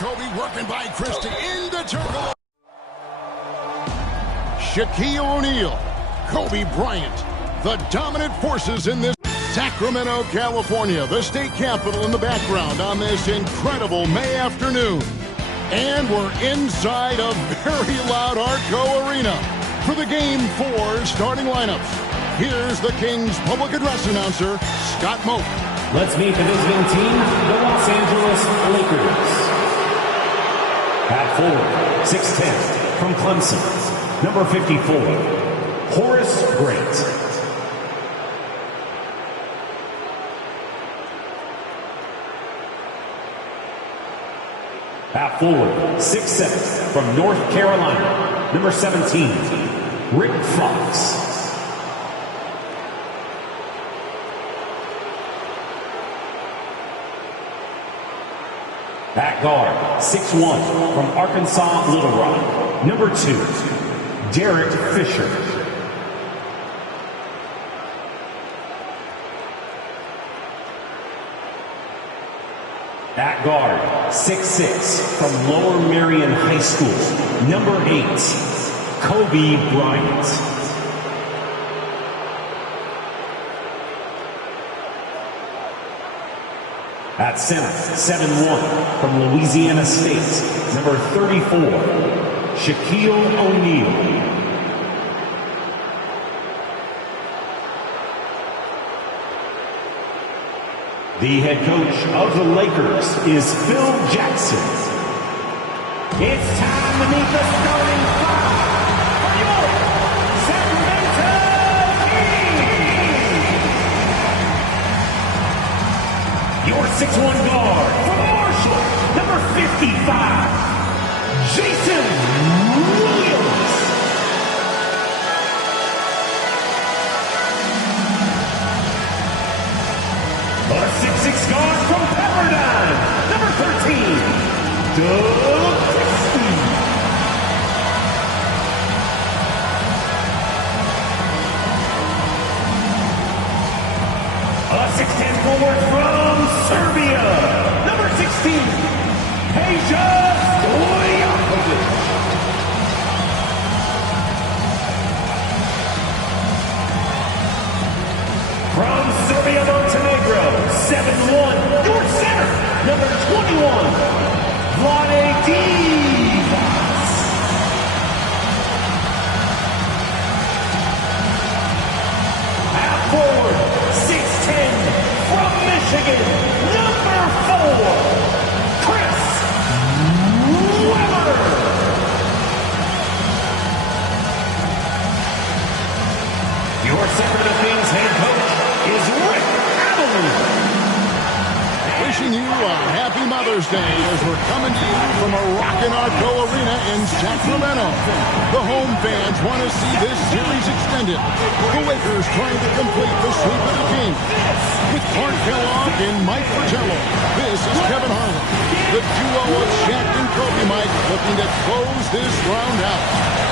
Kobe working by Christie into turtle. Shaquille O'Neal, Kobe Bryant, the dominant forces in this. Sacramento, California, the state capital in the background on this incredible May afternoon. And we're inside a very loud Arco Arena for the Game 4 starting lineups. Here's the Kings public address announcer, Scott Moak. Let's meet the visiting team, the Los Angeles Lakers. At forward, 6'10", from Clemson, number 54, Horace Grant. At forward, 6'7", from North Carolina, number 17, Rick Fox. At guard, 6'1", from Arkansas Little Rock, number 2, Derek Fisher. At guard, 6'6", from Lower Merion High School, number 8, Kobe Bryant. At center, 7'1", from Louisiana State, number 34, Shaquille O'Neal. The head coach of the Lakers is Phil Jackson. It's time to meet the starting five for your Sacramento Kings. Your 6'1" guard from Marshall, number 55, Jason Williams. A 6'6" guard from Pepperdine, number 13, Doug Christie. A 6'10" forward from Serbia, number 16, Peja Stojakovic. From Serbia, Montenegro, 7'1", your center, number 21, Vlade Divac. Half forward, 6'10", from Michigan, number 4, Chris Webber. Your Sacramento Kings head coach is Rick Adelman. Wishing you a happy Mother's Day as we're coming to you from a rockin' Arco Arena in Sacramento. The home fans want to see this series extended. The Lakers trying to complete the sweep of the Kings. With Clark Kellogg and Mike Fratello, this is Kevin Harlan. The duo of Shaq and Kobe Mike looking to close this round out.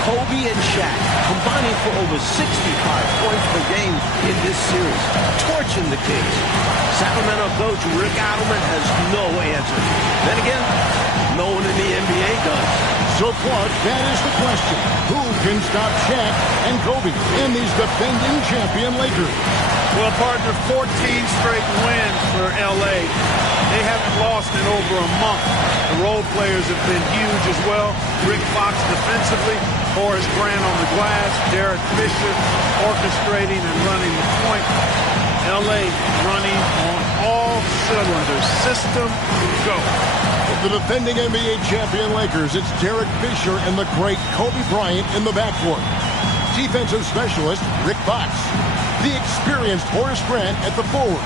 Kobe and Shaq combining for over 65 points per game in this series, torching the Kings. Sacramento coach Rick Adelman has no answer. Then again, no one in the NBA does. So, Clark, that is the question. Who can stop Shaq and Kobe in these defending champion Lakers? Well, partner, 14 straight wins for L.A. They haven't lost in over a month. The role players have been huge as well. Rick Fox defensively, Horace Grant on the glass, Derek Fisher orchestrating and running the point. L.A. running on all cylinders. System go. The defending NBA champion Lakers, it's Derek Fisher and the great Kobe Bryant in the backcourt. Defensive specialist Rick Fox. The experienced Horace Grant at the forward.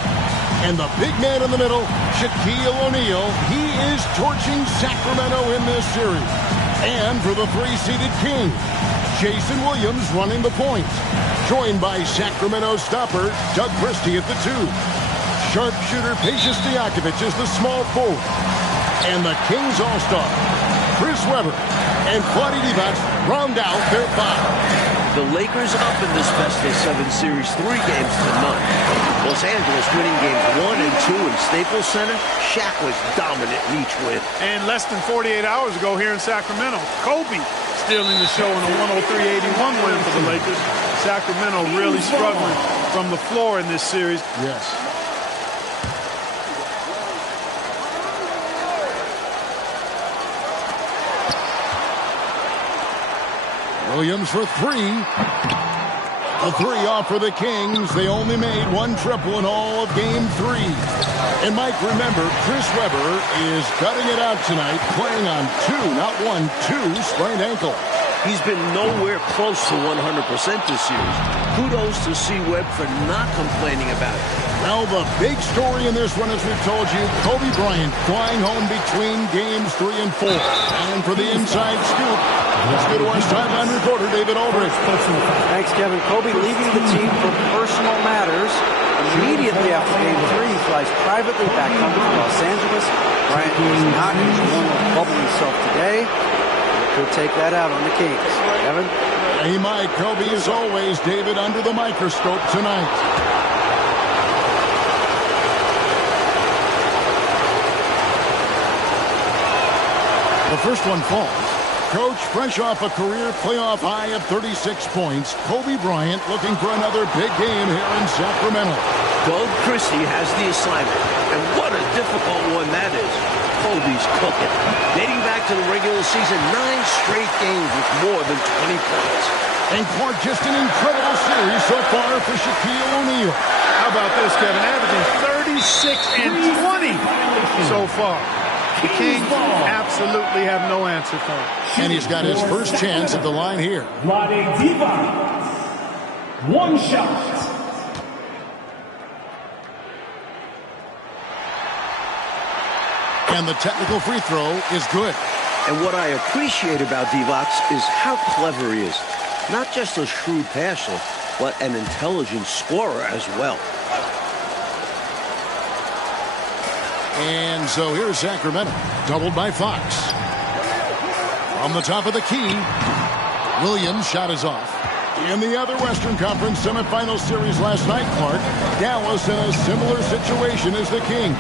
And the big man in the middle, Shaquille O'Neal. He is torching Sacramento in this series. And for the three-seeded Kings, Jason Williams running the point. Joined by Sacramento stopper Doug Christie at the 2. Sharpshooter Peja Stojakovic is the small forward. And the Kings All-Star, Chris Webber and Vlade Divac round out their 5. The Lakers up in this best-of-7 series 3 games to none. Los Angeles winning games 1 and 2 in Staples Center. Shaq was dominant in each win. And less than 48 hours ago here in Sacramento, Kobe stealing the show in a 103-81 win for the Lakers. Sacramento really struggling from the floor in this series. Yes. Williams for 3. The 3 off for the Kings. They only made 1 triple in all of Game 3. And Mike, remember, Chris Webber is gutting it out tonight, playing on 2, not 1, 2 sprained ankle. He's been nowhere close to 100% this series. Kudos to C. Webb for not complaining about it. Well, the big story in this one, as we've told you, Kobe Bryant flying home between Games 3 and 4. And for the inside scoop, let's go to our sideline reporter, David Aldridge. Thanks, Kevin. Kobe leaving the team for personal matters. Immediately after Game 3, he flies privately back home to Los Angeles. Bryant is not his normal bubbly self today. Could take that out on the Kings. Kevin? Hey, Mike. Kobe, as always, David, under the microscope tonight. The first one falls. Coach, fresh off a career playoff high of 36 points, Kobe Bryant looking for another big game here in Sacramento. Doug Christie has the assignment, and what a difficult one that is. Kobe's cooking. Dating back to the regular season, 9 straight games with more than 20 points. And Clark, just an incredible series so far for Shaquille O'Neal. How about this, Kevin? Averaging 36 and 20 so far. The Kings absolutely have no answer for him. And he's got his first chance at the line here. Vlade Divac. 1 shot. And the technical free throw is good. And what I appreciate about Divac is how clever he is. Not just a shrewd passer, but an intelligent scorer as well. And so here's Sacramento, doubled by Fox. From the top of the key, Williams' shot is off. In the other Western Conference semifinal series last night, Clark, Dallas in a similar situation as the Kings.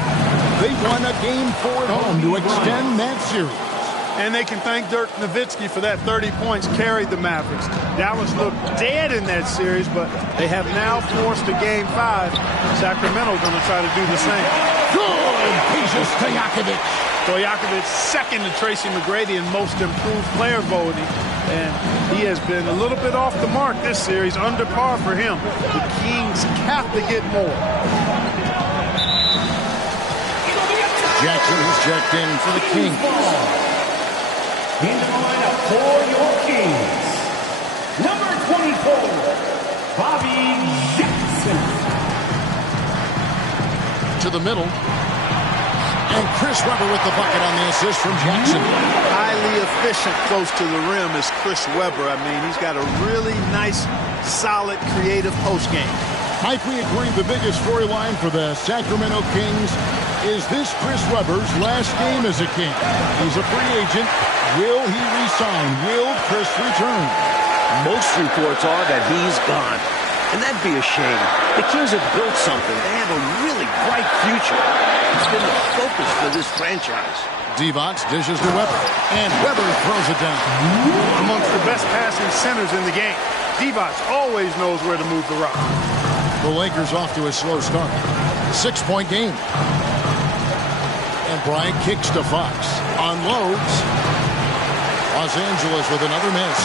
They won a Game 4 at home to extend that series. And they can thank Dirk Nowitzki for that 30 points carried the Mavericks. Dallas looked dead in that series, but they have now forced a Game 5. Sacramento's going to try to do the same. Good! Peja Stojakovic. Stojakovic second to Tracy McGrady in most improved player voting. And he has been a little bit off the mark this series, under par for him. The Kings have to get more. Jackson is checked in for the Kings. In the lineup for your Kings, number 24, Bobby Jackson. To the middle. And Chris Webber with the bucket on the assist from Jackson. Highly efficient close to the rim is Chris Webber. I mean, he's got a really nice, solid, creative postgame. Mike, we agree the biggest storyline for the Sacramento Kings is this Chris Webber's last game as a King. He's a free agent. Will he resign? Will Chris return? Most reports are that he's gone. And that'd be a shame. The Kings have built something. They have a really bright future. It's been the focus for this franchise. Divac dishes to Webber. And Webber throws it down. Amongst the best passing centers in the game, Divac always knows where to move the rock. The Lakers off to a slow start. 6-point game. And Bryant kicks to Fox. Unloads. Los Angeles with another miss.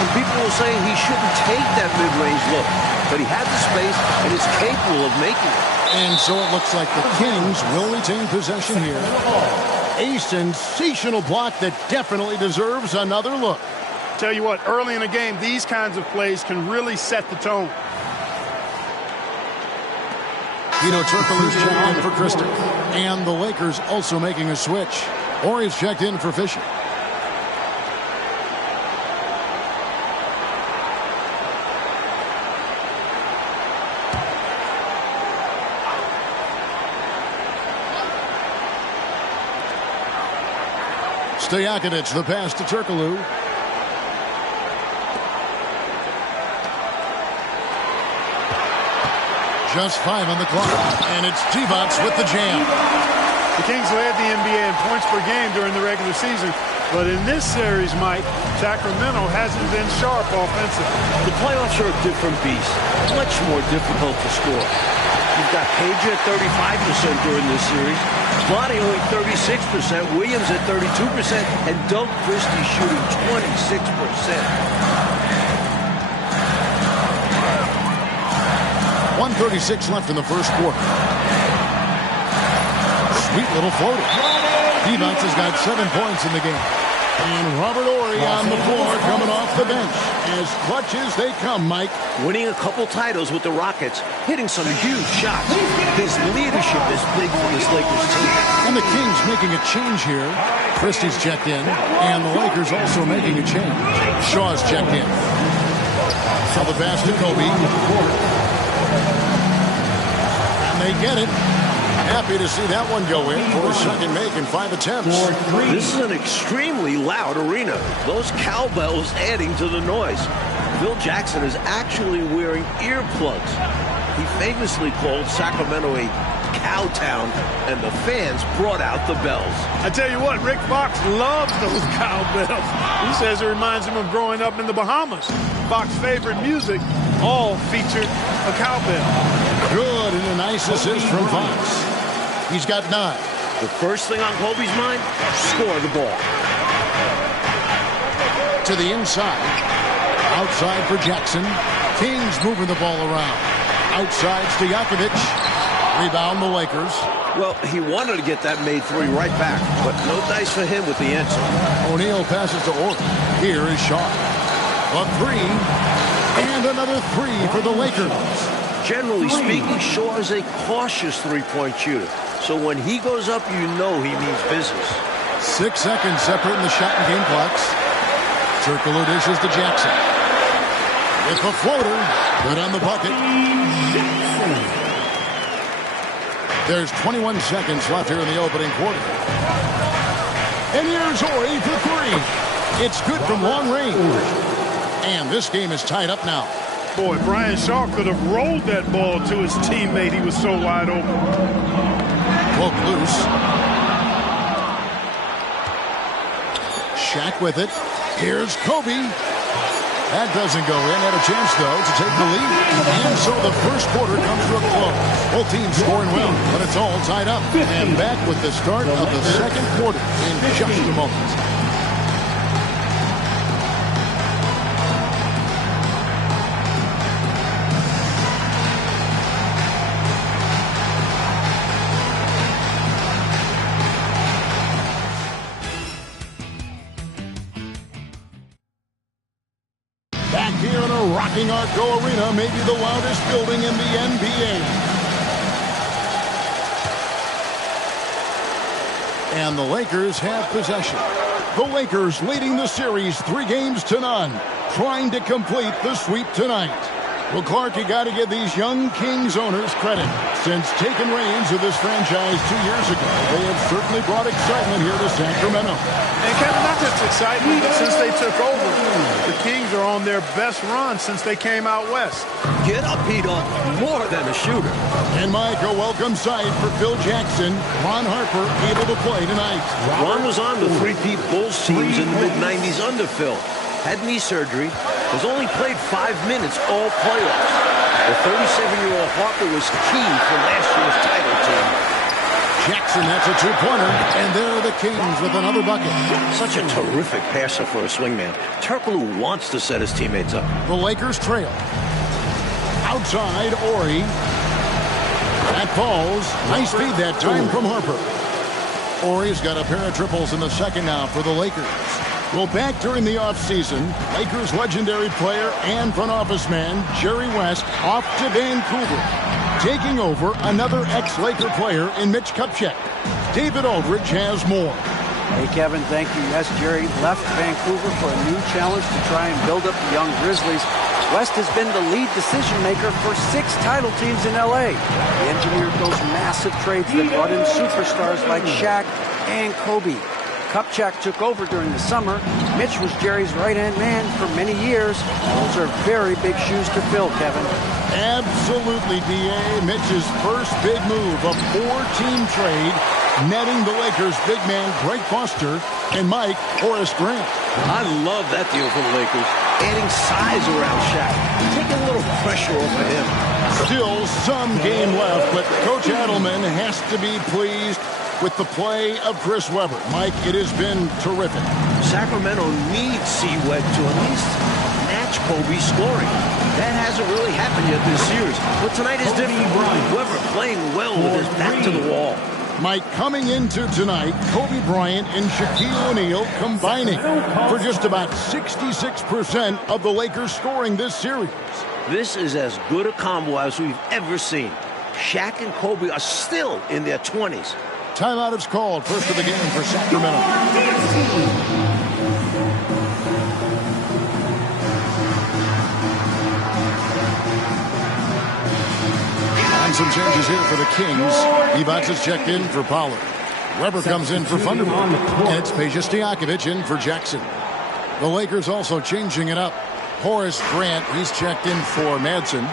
And people will say he shouldn't take that mid-range look. But he had the space and is capable of making it. And so it looks like the Kings will retain possession here. A sensational block that definitely deserves another look. Tell you what, early in the game, these kinds of plays can really set the tone. Turkoglu's checked in for Christie. And the Lakers also making a switch. Horry's checked in for Fisher. Stojakovic, the pass to Turkoglu. Just 5 on the clock, and it's Divac with the jam. The Kings led the NBA in points per game during the regular season, but in this series, Mike, Sacramento hasn't been sharp offensively. The playoffs are a different beast, much more difficult to score. You've got Page at 35% during this series, Lonnie only 36%, Williams at 32%, and Doug Christie shooting 26%. 1:36 left in the first quarter. Sweet little floater. Divac has got 7 points in the game. And Robert Horry on the floor coming off the bench. As clutch as they come, Mike. Winning a couple titles with the Rockets, hitting some huge shots. His leadership is big for this Lakers team. And the Kings making a change here. Christie's checked in, and the Lakers also making a change. Shaw's checked in. So the pass to Kobe. And they get it. Happy to see that one go in for his second make in 5 attempts. This is an extremely loud arena. Those cowbells adding to the noise. Phil Jackson is actually wearing earplugs. He famously called Sacramento a cow town, and the fans brought out the bells. I tell you what, Rick Fox loves those cowbells. He says it reminds him of growing up in the Bahamas. Fox's favorite music all featured a cowbell. Good, and a nice assist from Fox. He's got 9. The first thing on Kobe's mind, score the ball. To the inside. Outside for Jackson. Kings moving the ball around. Outside Stojakovic. Rebound the Lakers. Well, he wanted to get that made 3 right back, but no dice for him with the answer. O'Neal passes to Horry. Here is Shaw. A 3. And another 3 for the Lakers. Generally speaking, Shaw is a cautious three-point shooter. So when he goes up, you know he means business. 6 seconds separating the shot and game clocks. Circular dishes to Jackson. With the floater. Good on the bucket. There's 21 seconds left here in the opening quarter. And here's Horry for 3. It's good from long range. And this game is tied up now. Boy, Brian Shaw could have rolled that ball to his teammate. He was so wide open. Poke loose. Shaq with it. Here's Kobe. That doesn't go in. Had a chance, though, to take the lead. And so the first quarter comes to a close. Both teams scoring well, but it's all tied up. And back with the start of the second quarter in just a moment. Back here in a rocking Arco Arena, maybe the loudest building in the NBA. And the Lakers have possession. The Lakers leading the series 3-0, trying to complete the sweep tonight. Well, Clark, you got to give these young Kings owners credit. Since taking reins of this franchise 2 years ago, they have certainly brought excitement here to Sacramento. And Kevin, not just excitement, but since they took over, the Kings are on their best run since they came out west. Get up, Peter. More than a shooter. And Mike, a welcome sight for Phil Jackson. Ron Harper able to play tonight. Ron was on the three-peat Bulls teams in the mid-90s under Phil. Had knee surgery. Has only played 5 minutes all playoffs. The 37-year-old Harper was key for last year's title team. Jackson, that's a 2-pointer. And there are the Kings with another bucket. Such a terrific passer for a swingman. Turkoglu wants to set his teammates up. The Lakers trail. Outside, Horry. That falls. Nice feed that time from Harper. Horry's got a pair of triples in the second now for the Lakers. Well, back during the offseason, Lakers legendary player and front office man Jerry West off to Vancouver, taking over another ex-Laker player in Mitch Kupchak. David Aldridge has more. Hey, Kevin, thank you. Yes, Jerry left Vancouver for a new challenge to try and build up the young Grizzlies. West has been the lead decision-maker for 6 title teams in L.A. He engineered those massive trades that brought in superstars like Shaq and Kobe. Kupchak took over during the summer. Mitch was Jerry's right-hand man for many years. Those are very big shoes to fill, Kevin. Absolutely, D.A. Mitch's first big move, a 4-team trade, netting the Lakers' big man Greg Foster and Mike Horace Grant. I love that deal for the Lakers. Adding size around Shaq, taking a little pressure off of him. Still some game left, but Coach Adelman has to be pleased with the play of Chris Webber. Mike, it has been terrific. Sacramento needs C-Web to at least match Kobe's scoring. That hasn't really happened yet this series. But tonight is different. Webber playing well with his back to the wall. Mike, coming into tonight, Kobe Bryant and Shaquille O'Neal combining for just about 66% of the Lakers scoring this series. This is as good a combo as we've ever seen. Shaq and Kobe are still in their 20s. Timeout is called. First of the game for Sacramento. And some changes here for the Kings. Evans is checked in for Pollard. Webber comes in for Thunderbird. And it's Peja Stojakovic in for Jackson. The Lakers also changing it up. Horace Grant, he's checked in for Madsen.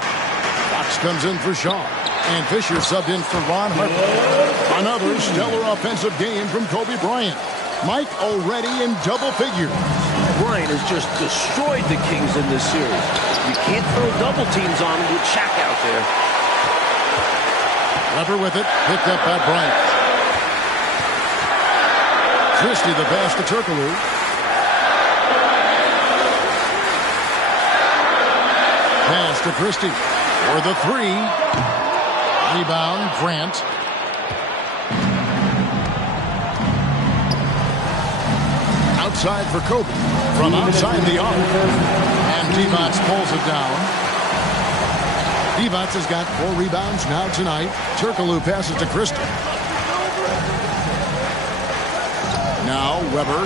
Fox comes in for Shaw. And Fisher subbed in for Ron Harper. Another stellar offensive game from Kobe Bryant. Mike already in double figures. Bryant has just destroyed the Kings in this series. You can't throw double teams on him with Shaq out there. Webber with it, picked up by Bryant. Christie the pass to Turkoglu. Pass to Christie for the three. Rebound, Grant. Outside for Kobe. From outside the arc. And Devonts pulls it down. Devonts has got 4 rebounds now tonight. Turkoglu passes to Christie. Now Webber.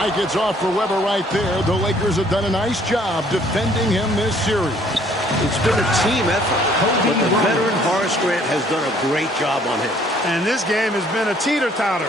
Mike gets off for Webber right there. The Lakers have done a nice job defending him this series. It's been a team effort, but the veteran Horace Grant has done a great job on him. And this game has been a teeter-totter.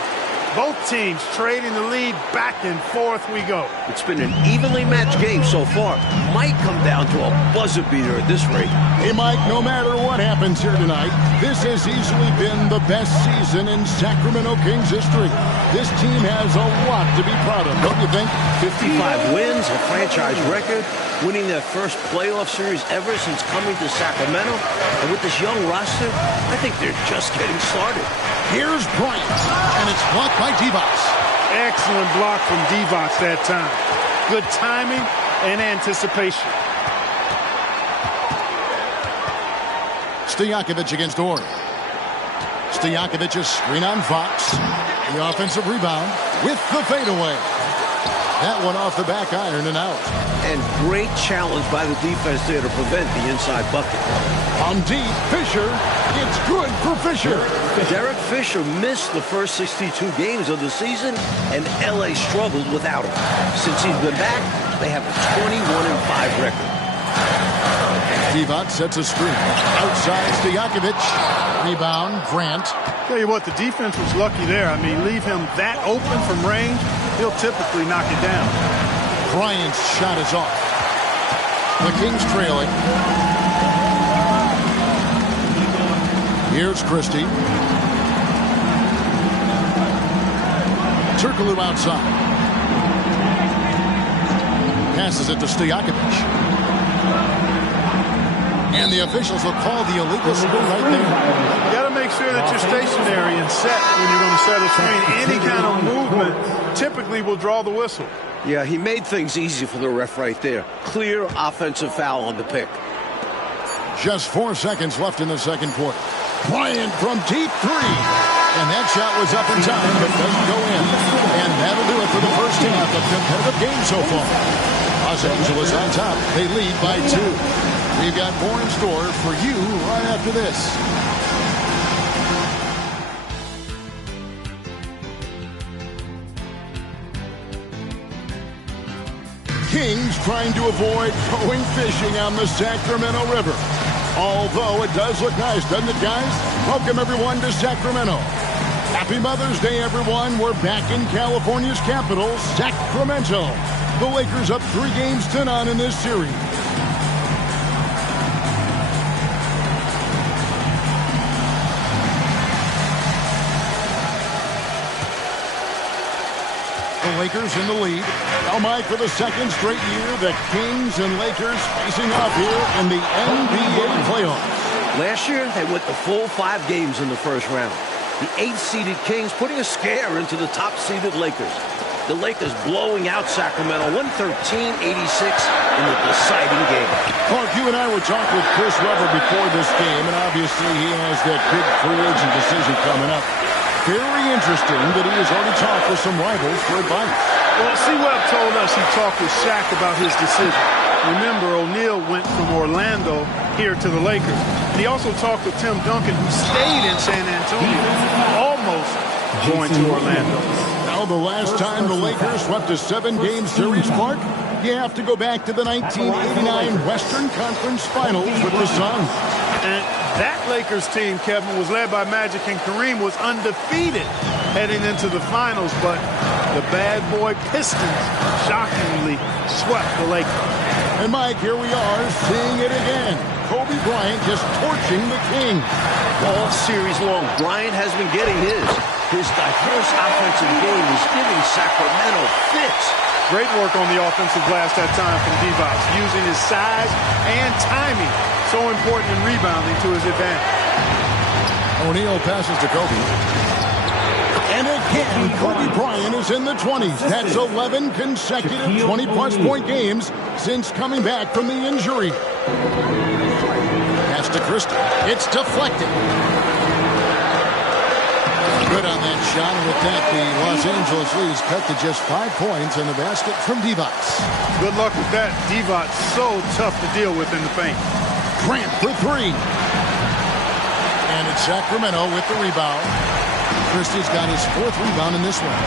Both teams trading the lead back and forth we go. It's been an evenly matched game so far. Might come down to a buzzer beater at this rate. Hey, Mike, no matter what happens here tonight, this has easily been the best season in Sacramento Kings history. This team has a lot to be proud of, don't you think? 55 wins, a franchise record, winning their first playoff series ever since coming to Sacramento. And with this young roster, I think they're just getting started. Here's Bryant, and it's blocked by Devonts. Excellent block from Devonts that time. Good timing and anticipation. Stojakovic against Orr. Stojakovic's screen on Fox. The offensive rebound with the fadeaway. That one off the back iron and out. And great challenge by the defense there to prevent the inside bucket. On deep, Fisher. It's good for Fisher. Derek Fisher missed the first 62 games of the season, and L.A. struggled without him. Since he's been back, they have a 21-5 record. Devonts sets a screen. Outside Stojakovic. Rebound, Grant. Tell you what, the defense was lucky there. I mean, leave him that open from range, he'll typically knock it down. Bryant's shot is off. The Kings trailing. Here's Christie. Turkoglu outside. Passes it to Stojakovic. And the officials will call the illegal screen right there. You got to make sure that you're stationary and set when you're going to set a screen. Any kind of movement typically will draw the whistle. Yeah, he made things easy for the ref right there. Clear offensive foul on the pick. Just 4 seconds left in the second quarter. Bryant from deep three. And that shot was up in time, but doesn't go in. And that'll do it for the first half of competitive game so far. Los Angeles on top. They lead by 2. We've got more in store for you right after this. Kings trying to avoid going fishing on the Sacramento River. Although it does look nice, doesn't it, guys? Welcome, everyone, to Sacramento. Happy Mother's Day, everyone. We're back in California's capital, Sacramento. The Lakers up 3 games to none in this series. The Lakers in the lead. Now, Mike, for the second straight year, the Kings and Lakers facing off here in the NBA playoffs. Last year, they went the full 5 games in the first round. The 8th-seeded Kings putting a scare into the top-seeded Lakers. The Lakers blowing out Sacramento 113-86 in the deciding game. Clark, you and I were talking with Chris Webber before this game, and obviously he has that big free agent decision coming up. Very interesting that he has already talked with some rivals for advice. Well, C-Web told us he talked with Shaq about his decision. Remember, O'Neal went from Orlando here to the Lakers. And he also talked with Tim Duncan, who stayed in San Antonio, almost going to Orlando. Now, the last time the Lakers swept a 7-game series, Clark, you have to go back to the 1989 Western Conference Finals with the Suns. And that Lakers team, Kevin, was led by Magic, and Kareem was undefeated heading into the finals, but the bad boy Pistons shockingly swept the Lakers. And, Mike, here we are seeing it again. Kobe Bryant just torching the King. All series long, Bryant has been getting his. His diverse offensive game is giving Sacramento fits. Great work on the offensive glass that time from Divac, using his size and timing, so important in rebounding, to his advantage. O'Neal passes to Kobe. And again, Kobe Bryant is in the 20s. That's 11 consecutive 20-plus point games since coming back from the injury. Pass to Christie. It's deflected. Good on that shot, and with that, the Los Angeles lead is cut to just 5 points in the basket from Divac. Good luck with that. Divac, so tough to deal with in the paint. Grant for 3. And it's Sacramento with the rebound. Christie's got his 4th rebound in this one.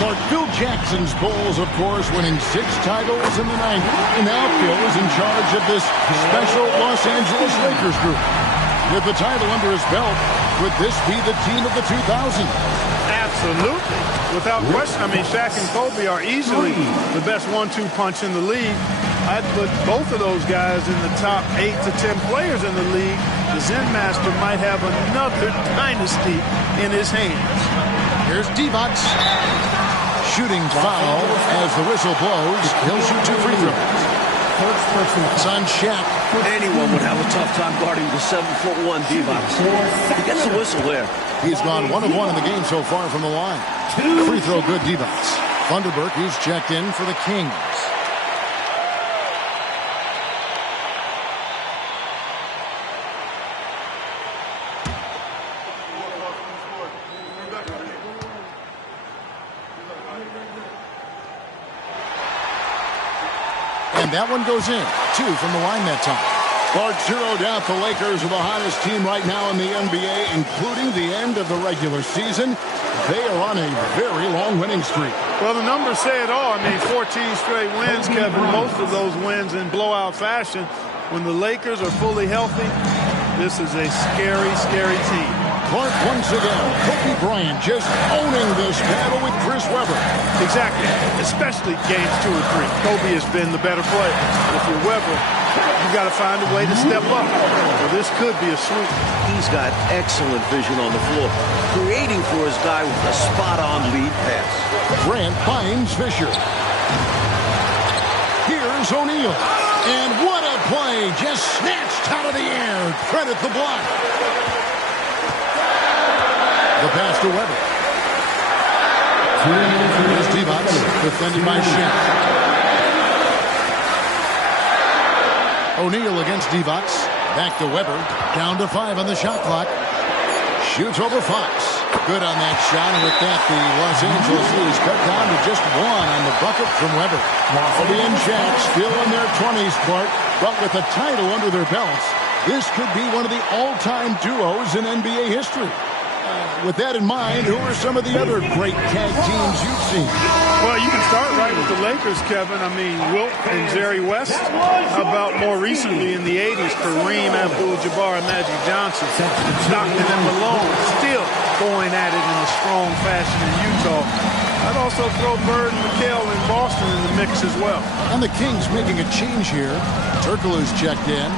Clark, Phil Jackson's Bulls, of course, winning 6 titles in the 90s. And now Phil is in charge of this special Los Angeles Lakers group. With the title under his belt, could this be the team of the 2000s? Absolutely. Without question. I mean, Shaq and Kobe are easily the best 1-2 punch in the league. I'd put both of those guys in the top 8 to 10 players in the league. The Zen Master might have another dynasty in his hands. Here's Divac. Shooting foul as the whistle blows. He'll shoot 2 free throws. It's on Shaq. Anyone would have a tough time guarding the 7'1" Divac. He gets a whistle there. He's gone 1 of 1 in the game so far from the line. Free throw good, Divac. Thunderberg, he's checked in for the Kings. And that one goes in. 2 from the line that time. Clark, zeroed out the Lakers are the hottest team right now in the NBA, including the end of the regular season. They are on a very long winning streak. Well, the numbers say it all. I mean, 14 straight wins, Kevin. Most of those wins in blowout fashion. When the Lakers are fully healthy, this is a scary, scary team. Clark, once again, Kobe Bryant just owning this battle with Chris Webber. Exactly, especially games 2 and 3. Kobe has been the better player. If you're Webber, you got to find a way to step up. Well, this could be a sweep. He's got excellent vision on the floor, creating for his guy with a spot-on lead pass. Grant finds Fisher. Here's O'Neal. And what a play, just snatched out of the air. Credit the block. The pass to Webber. Here's Divac, defended by Shaq. O'Neal against Divac. Back to Webber. Down to 5 on the shot clock. Shoots over Fox. Good on that shot, and with that, the Los Angeles lead is cut down to just 1 on the bucket from Webber. Kobe and Shaq still in their 20s, Clark, but with a title under their belts, this could be one of the all-time duos in NBA history. With that in mind, who are some of the other great tag teams you've seen? Well, you can start right with the Lakers, Kevin. I mean, Wilt and Jerry West. How about more recently in the 80s, Kareem Abdul-Jabbar and Magic Johnson. Stockton and Malone. Still going at it in a strong fashion in Utah. I'd also throw Bird and McHale in Boston in the mix as well. And the Kings making a change here. Turkoglu's checked in.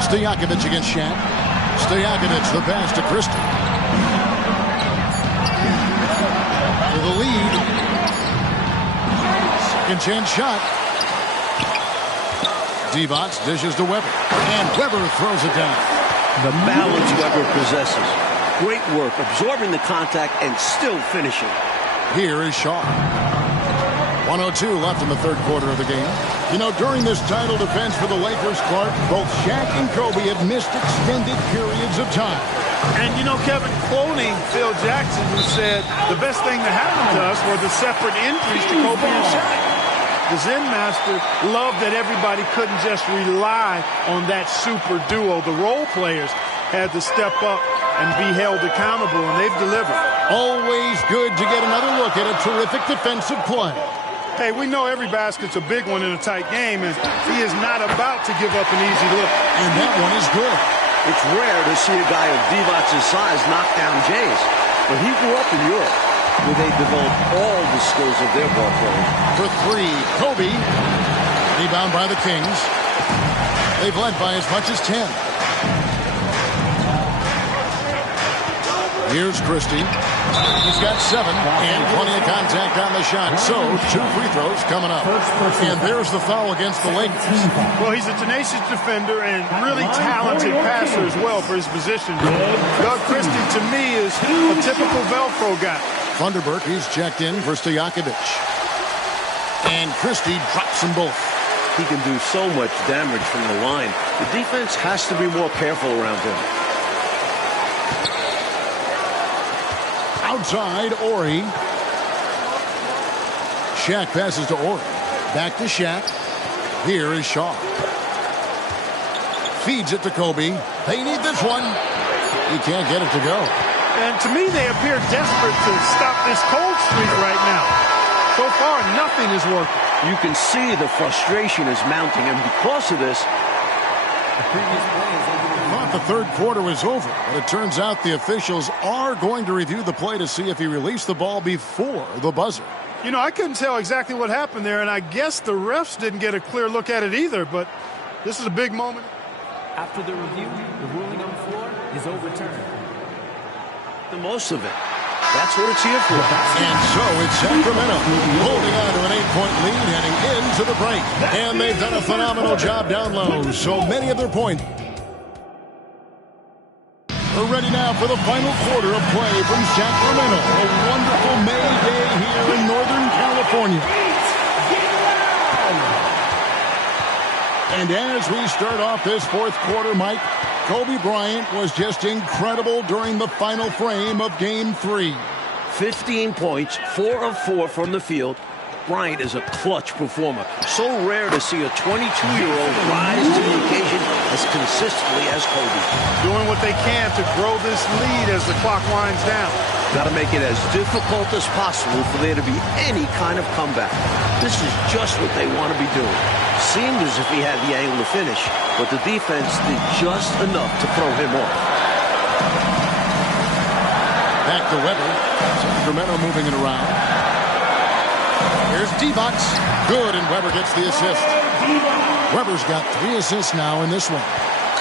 Stojakovic against Shaq. Stojakovic, the pass to Christie. For the lead. Second chance shot. Divac dishes to Weber. And Weber throws it down. The balance Weber possesses. Great work, absorbing the contact and still finishing. Here is Shaw. 1:02 left in the third quarter of the game. You know, during this title defense for the Lakers, Clark, both Shaq and Kobe have missed extended periods of time. And, you know, Kevin, quoting Phil Jackson, who said the best thing that happened to us were the separate injuries to Kobe and Shaq. The Zen Master loved that everybody couldn't just rely on that super duo. The role players had to step up and be held accountable, and they've delivered. Always good to get another look at a terrific defensive play. Hey, we know every basket's a big one in a tight game, and he is not about to give up an easy look. And that one is good. It's rare to see a guy of Divac's size knock down Jays, but he grew up in Europe, where they developed all the skills of their ball playing. For three, Kobe. Rebound by the Kings. They've led by as much as 10. Here's Christie. He's got 7 and plenty of contact on the shot. So, 2 free throws coming up. And there's the foul against the Lakers. Well, he's a tenacious defender and really talented passer as well for his position. Doug Christie, to me, is a typical Velcro guy. Thunderberg, he's checked in for Stojakovic. And Christie drops them both. He can do so much damage from the line. The defense has to be more careful around him. Outside, Ori. Shaq passes to Ori. Back to Shaq. Here is Shaw. Feeds it to Kobe. They need this one. He can't get it to go. And to me, they appear desperate to stop this cold streak right now. So far, nothing is working. You can see the frustration is mounting, and because of this, Thought the third quarter was over, but it turns out the officials are going to review the play to see if he released the ball before the buzzer. You know, I couldn't tell exactly what happened there, and I guess the refs didn't get a clear look at it either, but this is a big moment. After the review, the ruling on the floor is overturned. the most of it. That's what it's here for. And so it's Sacramento holding on to an 8-point lead heading into the break. And they've done a phenomenal job down low. So many of their points. We're ready now for the final quarter of play from Sacramento. A wonderful May day here in Northern California. And as we start off this fourth quarter, Mike, Kobe Bryant was just incredible during the final frame of Game 3. 15 points, 4 of 4 from the field. Bryant is a clutch performer. So rare to see a 22-year-old rise to the occasion as consistently as Kobe. Doing what they can to grow this lead as the clock winds down. Got to make it as difficult as possible for there to be any kind of comeback. This is just what they want to be doing. Seemed as if he had the angle to finish, but the defense did just enough to throw him off. Back to Weber. Sacramento moving it around. Here's Divac. Good, and Weber gets the assist. Weber's got 3 assists now in this one.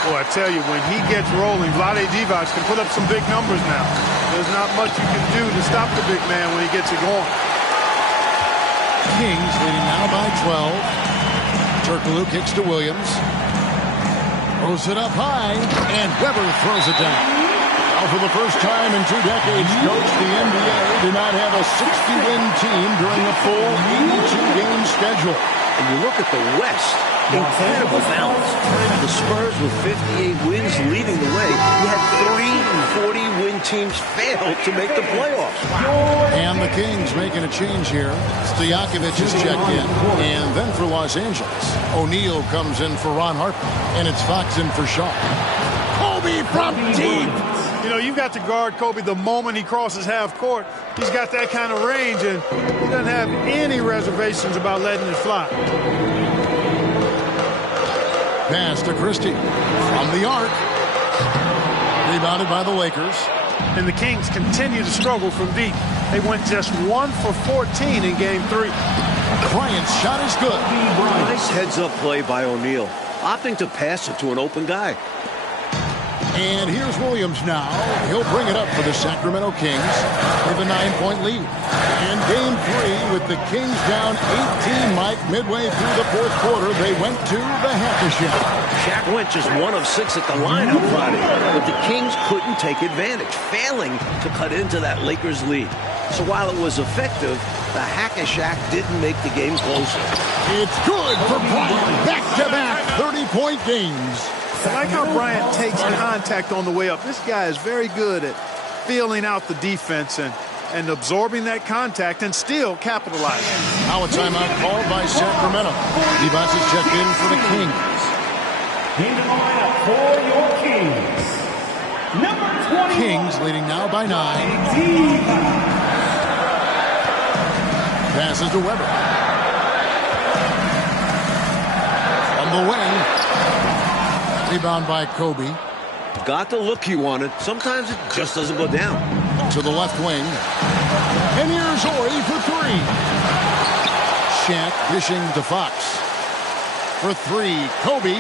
Boy, I tell you, when he gets rolling, Vlade Divac can put up some big numbers now. There's not much you can do to stop the big man when he gets it going. Kings leading now by 12. Turkoglu kicks to Williams. Throws it up high, and Weber throws it down. Now for the first time in 2 decades, Coach, the NBA did not have a 60-win team during a full 82-game schedule. And you look at the West, incredible balance. The Spurs with 58 wins leading the way. You had 3 40-win teams fail to make the playoffs. And the Kings making a change here. Stojakovic is checked in. And then for Los Angeles, O'Neal comes in for Ron Harper. And it's Fox in for Shaw. Kobe from deep. You know, you've got to guard Kobe the moment he crosses half court. He's got that kind of range, and he doesn't have any reservations about letting it fly. Pass to Christie from the arc. Rebounded by the Lakers. And the Kings continue to struggle from deep. They went just 1 for 14 in game 3. Bryant's shot is good. Nice heads-up play by O'Neal, opting to pass it to an open guy. And here's Williams now. He'll bring it up for the Sacramento Kings with a 9-point lead. In game 3, with the Kings down 18, Mike, midway through the 4th quarter, they went to the Hack-a-Shack. Shaq went just 1 of 6 at the line on Friday, but the Kings couldn't take advantage, failing to cut into that Lakers lead. So while it was effective, the Hack-a-Shack didn't make the game closer. It's good for Bryant. Back-to-back 30-point games. I like how Bryant takes contact on the way up. This guy is very good at feeling out the defense and absorbing that contact and still capitalizing. Now a timeout called by Sacramento. Devos is checked in for the Kings. Into the lineup for your Kings. Number 20. Kings leading now by 9. Passes to Weber. On the wing. Rebound by Kobe. Got the look he wanted. Sometimes it just doesn't go down. To the left wing. And here's Horry for 3. Shaq dishing to Fox. For 3, Kobe.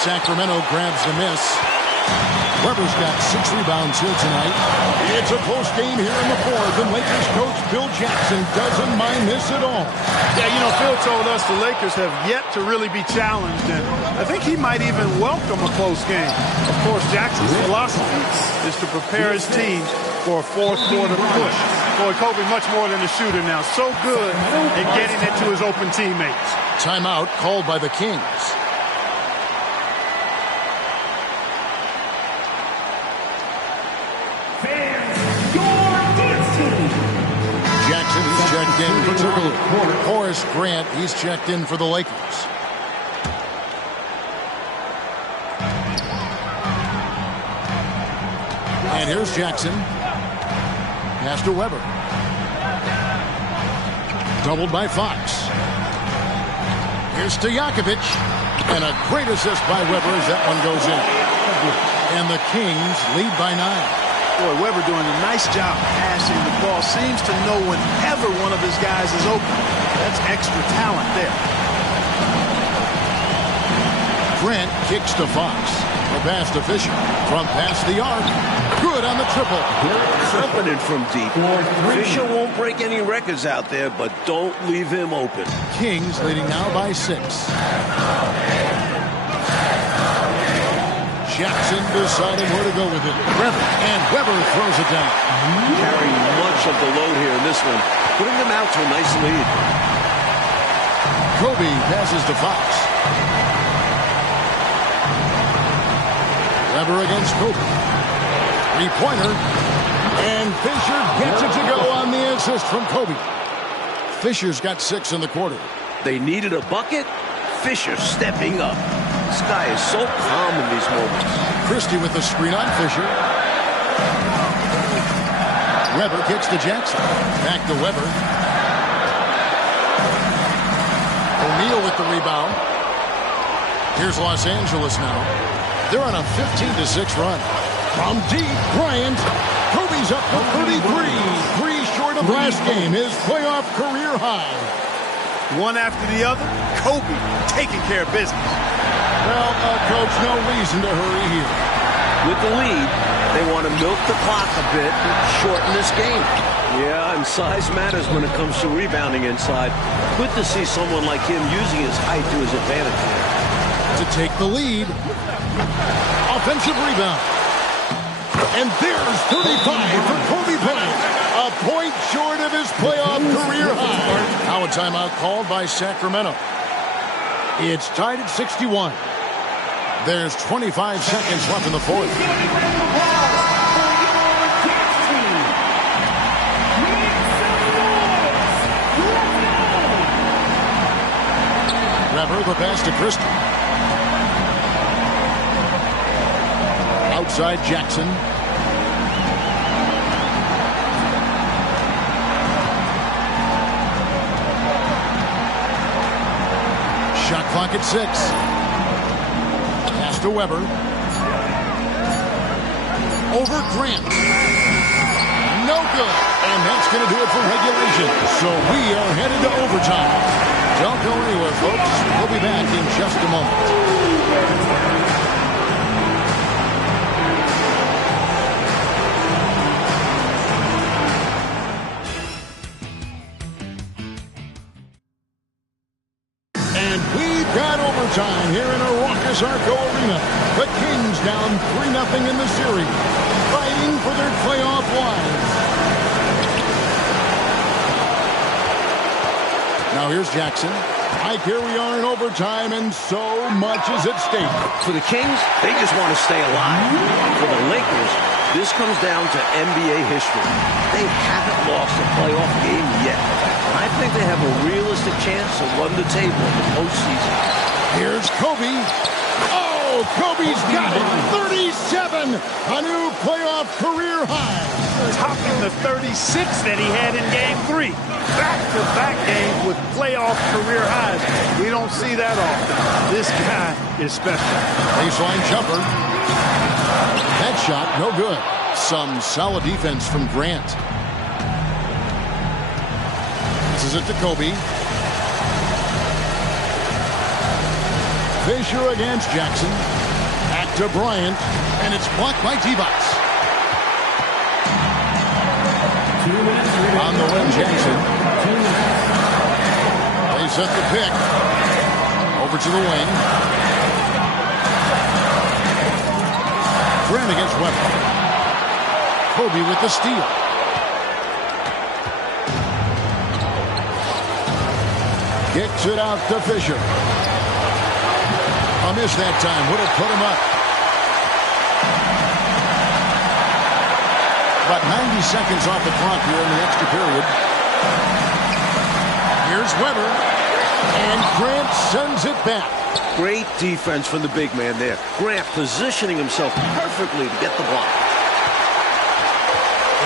Sacramento grabs the miss. Weber's got 6 rebounds here tonight. It's a close game here in the 4th, and Lakers coach Phil Jackson doesn't mind this at all. Yeah, you know, Phil told us the Lakers have yet to really be challenged, and I think he might even welcome a close game. Of course, Jackson's philosophy is to prepare his team for a 4th quarter push. Boy, Kobe much more than a shooter now. So good at getting it to his open teammates. Timeout called by the Kings. Jackson, he's checked in for Horace Grant. He's checked in for the Lakers. And here's Jackson. Pass to Weber. Doubled by Fox. Here's Stojakovic. And a great assist by Weber as that one goes in. And the Kings lead by 9. Boy, Weber doing a nice job passing the ball. Seems to know whenever one of his guys is open. That's extra talent there. Grant kicks to Fox. The pass to Fisher. From past the arc. Good on the triple. Confident from deep. Fisher won't break any records out there, but don't leave him open. Kings leading now by 6. Jackson deciding where to go with it. And Weber throws it down. Carrying much of the load here in this one, putting them out to a nice lead. Kobe passes to Fox. Weber against Kobe. 3-pointer. And Fisher gets it to go on the assist from Kobe. Fisher's got 6 in the quarter. They needed a bucket. Fisher stepping up. This guy is so calm in these moments. Christie with the screen on Fisher. Weber kicks to Jackson. Back to Weber. O'Neal with the rebound. Here's Los Angeles now. They're on a 15-6 run. From deep, Bryant. Kobe's up for 33. 3 short of last game. His playoff career high. One after the other, Kobe taking care of business. Well, Coach, no reason to hurry here. With the lead, they want to milk the clock a bit and shorten this game. Yeah, and size matters when it comes to rebounding inside. Good to see someone like him using his height to his advantage there. To take the lead. Offensive rebound. And there's 35 for Kobe Bryant. A point short of his playoff career high. Now a timeout called by Sacramento. It's tied at 61. There's 25 seconds left in the 4th. Weber, the pass to Christie. Outside Jackson. Shot clock at 6. Pass to Weber. over Grant. No good. And that's going to do it for regulation. So we are headed to overtime. Don't go anywhere, folks. We'll be back in just a moment. Time here in our raucous Arco Arena. The Kings down 3-0 in the series, fighting for their playoff lives. Now here's Jackson. Mike, here we are in overtime, and so much is at stake. For the Kings, they just want to stay alive. For the Lakers, this comes down to NBA history. They haven't lost a playoff game yet. I think they have a realistic chance to run the table in the postseason. Here's Kobe. Oh, Kobe's got it. 37, a new playoff career high. Topping the 36 that he had in Game 3. Back-to-back games with playoff career highs. We don't see that often. This guy is special. Baseline jumper. That shot, no good. Some solid defense from Grant. This is it to Kobe. Fisher against Jackson. Back to Bryant. And it's blocked by T-Box. On the wing, Jackson. They set the pick. Over to the wing. Grant against Webber. Kobe with the steal. Kicks it out to Fisher. A miss that time. Would have put him up. About 90 seconds off the clock here in the extra period. Here's Webber. And Grant sends it back. Great defense from the big man there. Grant positioning himself perfectly to get the block.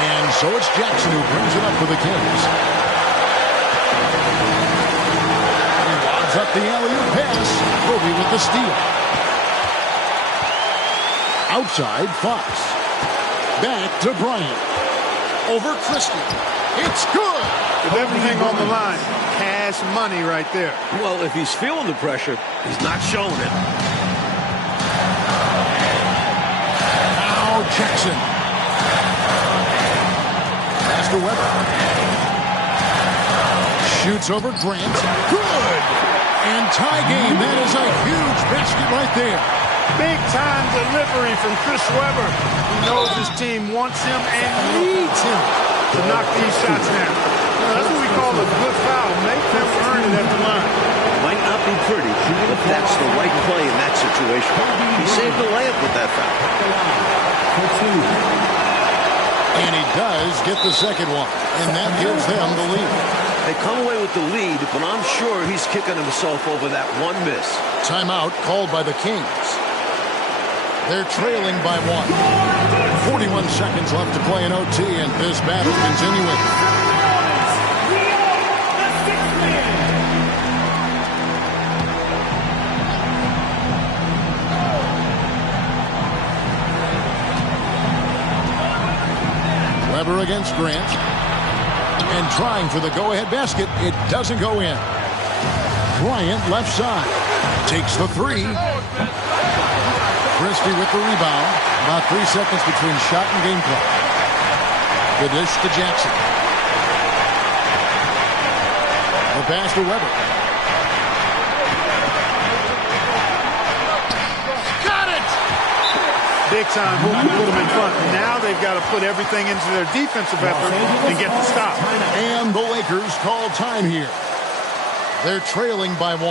And so it's Jackson who brings it up for the Kings. Up the alley-oop pass. Kobe with the steal. Outside, Fox. Back to Bryant. Over Christie. It's good. With everything on the line, cash money right there. Well, if he's feeling the pressure, he's not showing it. Now Jackson. Pass to Webber. Shoots over Grant. Good. And tie game. That is a huge basket right there. Big-time delivery from Chris Webber. He knows his team wants him and needs him to knock these shots down. That's what we call a good foul. Make them earn it at the line. Might not be pretty, but that's the right play in that situation. He saved the layup with that foul. And he does get the second one. And that gives them the lead. They come away with the lead, but I'm sure he's kicking himself over that one miss. Timeout called by the Kings. They're trailing by 1. 41 seconds left to play in OT, and this battle continuing. Webber against Grant. And trying for the go-ahead basket. It doesn't go in. Bryant left side. Takes the three. Christie with the rebound. About 3 seconds between shot and game clock. The dish to Jackson. The pass to Webber. Got it! Big time hoop to put them in front. Now they've got to put everything into their defensive effort and get the stop. And the Lakers call time here. They're trailing by 1.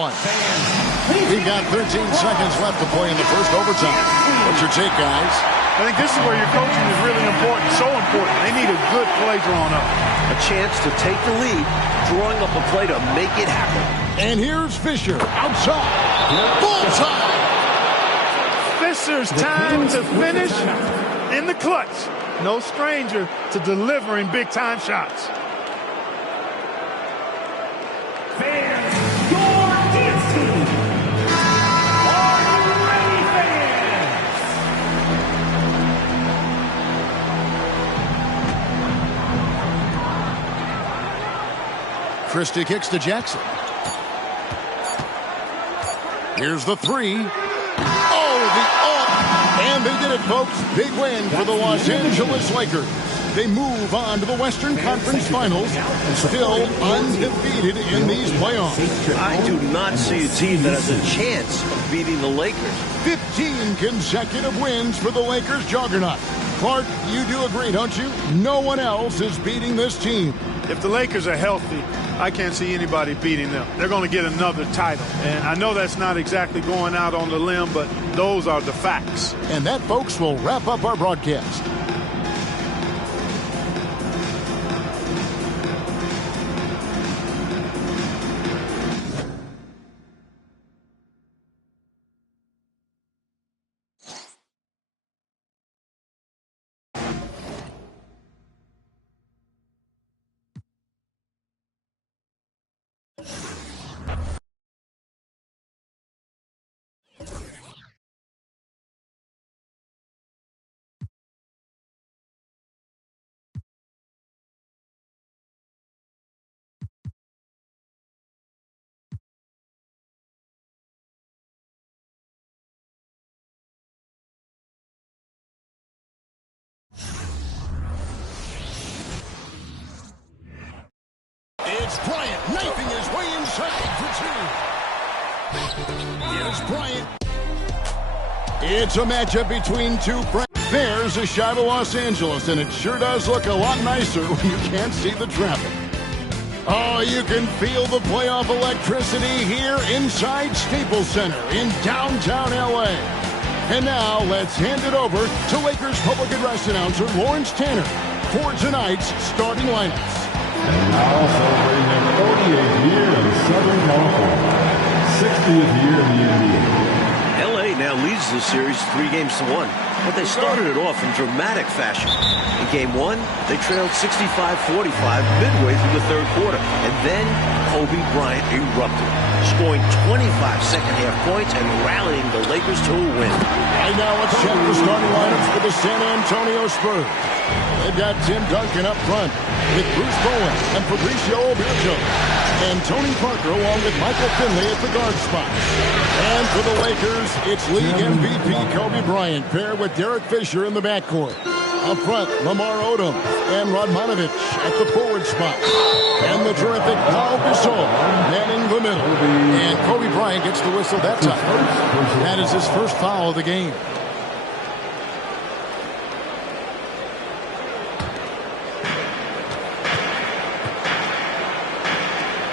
We've got 13 seconds left to play in the first overtime. What's your take, guys? I think this is where your coaching is really important, so important. They need a good play drawn up. A chance to take the lead, drawing up a play to make it happen. And here's Fisher outside. Bullseye! Fisher's time to finish in the clutch. No stranger to delivering big-time shots. Christie kicks to Jackson. Here's the three. Oh, the up. And they did it, folks. Big win for the Los Angeles Lakers. They move on to the Western Conference Finals, still undefeated in these playoffs. I do not see a team that has a chance of beating the Lakers. 15 consecutive wins for the Lakers juggernaut. Clark, you do agree, don't you? No one else is beating this team. If the Lakers are healthy, I can't see anybody beating them. They're going to get another title. And I know that's not exactly going out on the limb, but those are the facts. And that, folks, will wrap up our broadcast. It's Bryant knifing his way inside for two. Here's Bryant. It's a matchup between two friends. There's a shot of Los Angeles, and it sure does look a lot nicer when you can't see the traffic. Oh, you can feel the playoff electricity here inside Staples Center in downtown L.A. And now let's hand it over to Lakers public address announcer Lawrence Tanner for tonight's starting lineups. And now celebrating their 48th year in Southern California, 60th year in the NBA. LA now leads the series 3-1, but they started it off in dramatic fashion. In Game 1, they trailed 65-45 midway through the third quarter, and then Kobe Bryant erupted, scoring 25 second-half points and rallying the Lakers to a win. Right now, let's check the starting lineups for the San Antonio Spurs. They've got Tim Duncan up front with Bruce Bowen and Fabricio Oberto, and Tony Parker along with Michael Finley at the guard spot. And for the Lakers, it's league MVP Kobe Bryant paired with Derek Fisher in the backcourt. Up front, Lamar Odom and Radmanovic at the forward spot. And the terrific Paul Gasol manning the middle. And Kobe Bryant gets the whistle that time. That is his first foul of the game.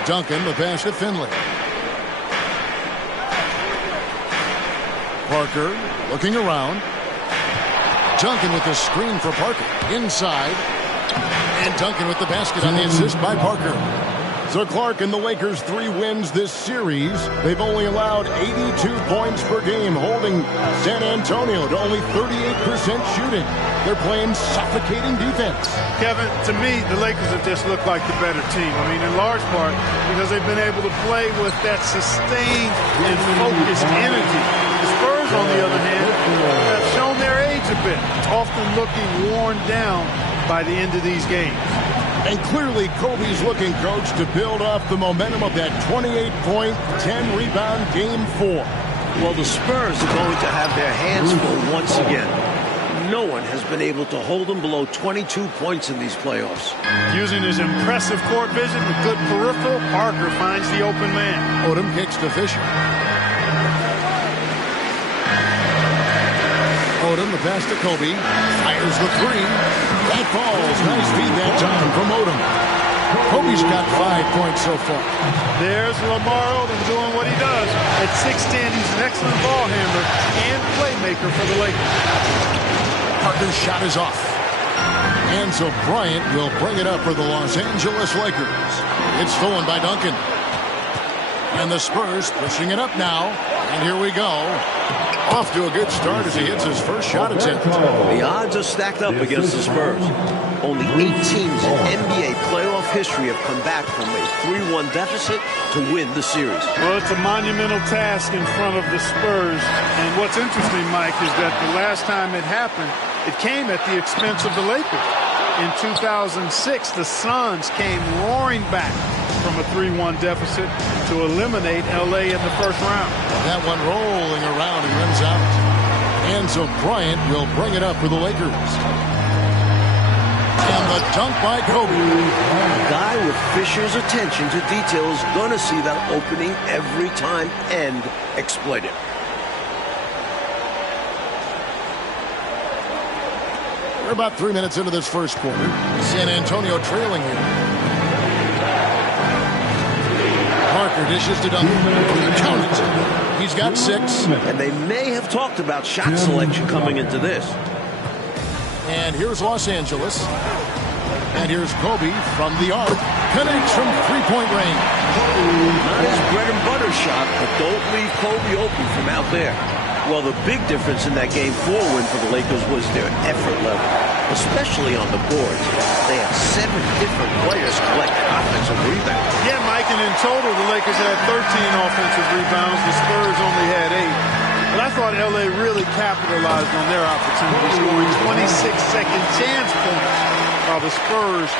Duncan, the pass to Finley. Parker looking around. Duncan with the screen for Parker. Inside. And Duncan with the basket on the assist by Parker. So Clark and the Lakers 3 wins this series. They've only allowed 82 points per game, holding San Antonio to only 38% shooting. They're playing suffocating defense. Kevin, to me, the Lakers have just looked like the better team. I mean, in large part, because they've been able to play with that sustained and focused energy. The Spurs, on the other hand, have shown their age a bit, often looking worn down by the end of these games. And clearly, Kobe's looking, coach, to build off the momentum of that 28-point, 10-rebound Game 4. Well, the Spurs are going to have their hands full once again. No one has been able to hold them below 22 points in these playoffs. Using his impressive court vision with good peripheral, Parker finds the open man. Odom kicks to Fisher. Odom, the pass to Kobe. Fires the three. That falls. Nice feed that time from Odom. Kobe's got 5 points so far. There's Lamar Odom doing what he does. At 6'10", he's an excellent ball handler and playmaker for the Lakers. Parker's shot is off. And so Bryant will bring it up for the Los Angeles Lakers. It's stolen by Duncan. And the Spurs pushing it up now. And here we go. Off to a good start as he hits his first shot attempt. The odds are stacked up against the Spurs. Only 8 teams in NBA playoff history have come back from a 3-1 deficit to win the series. Well, it's a monumental task in front of the Spurs. And what's interesting, Mike, is that the last time it happened, it came at the expense of the Lakers. In 2006, the Suns came roaring back from a 3-1 deficit to eliminate LA in the first round. That one rolling around and runs out. And so Bryant will bring it up for the Lakers. And the dunk by Kobe. A guy with Fisher's attention to detail is going to see that opening every time and exploit it. We're about 3 minutes into this first quarter. San Antonio trailing here. Parker dishes to Duncan. Count it. He's got 6. And they may have talked about shot selection coming into this. And here's Los Angeles. And here's Kobe from the arc. Connects from three-point range. Not his bread and butter shot, but don't leave Kobe open from out there. Well, the big difference in that Game 4 win for the Lakers was their effort level, especially on the boards. They had 7 different players collect offensive rebounds. Yeah, Mike, and in total, the Lakers had 13 offensive rebounds. The Spurs only had 8. But I thought L.A. really capitalized on their opportunity, scoring 26 second chance points, while the Spurs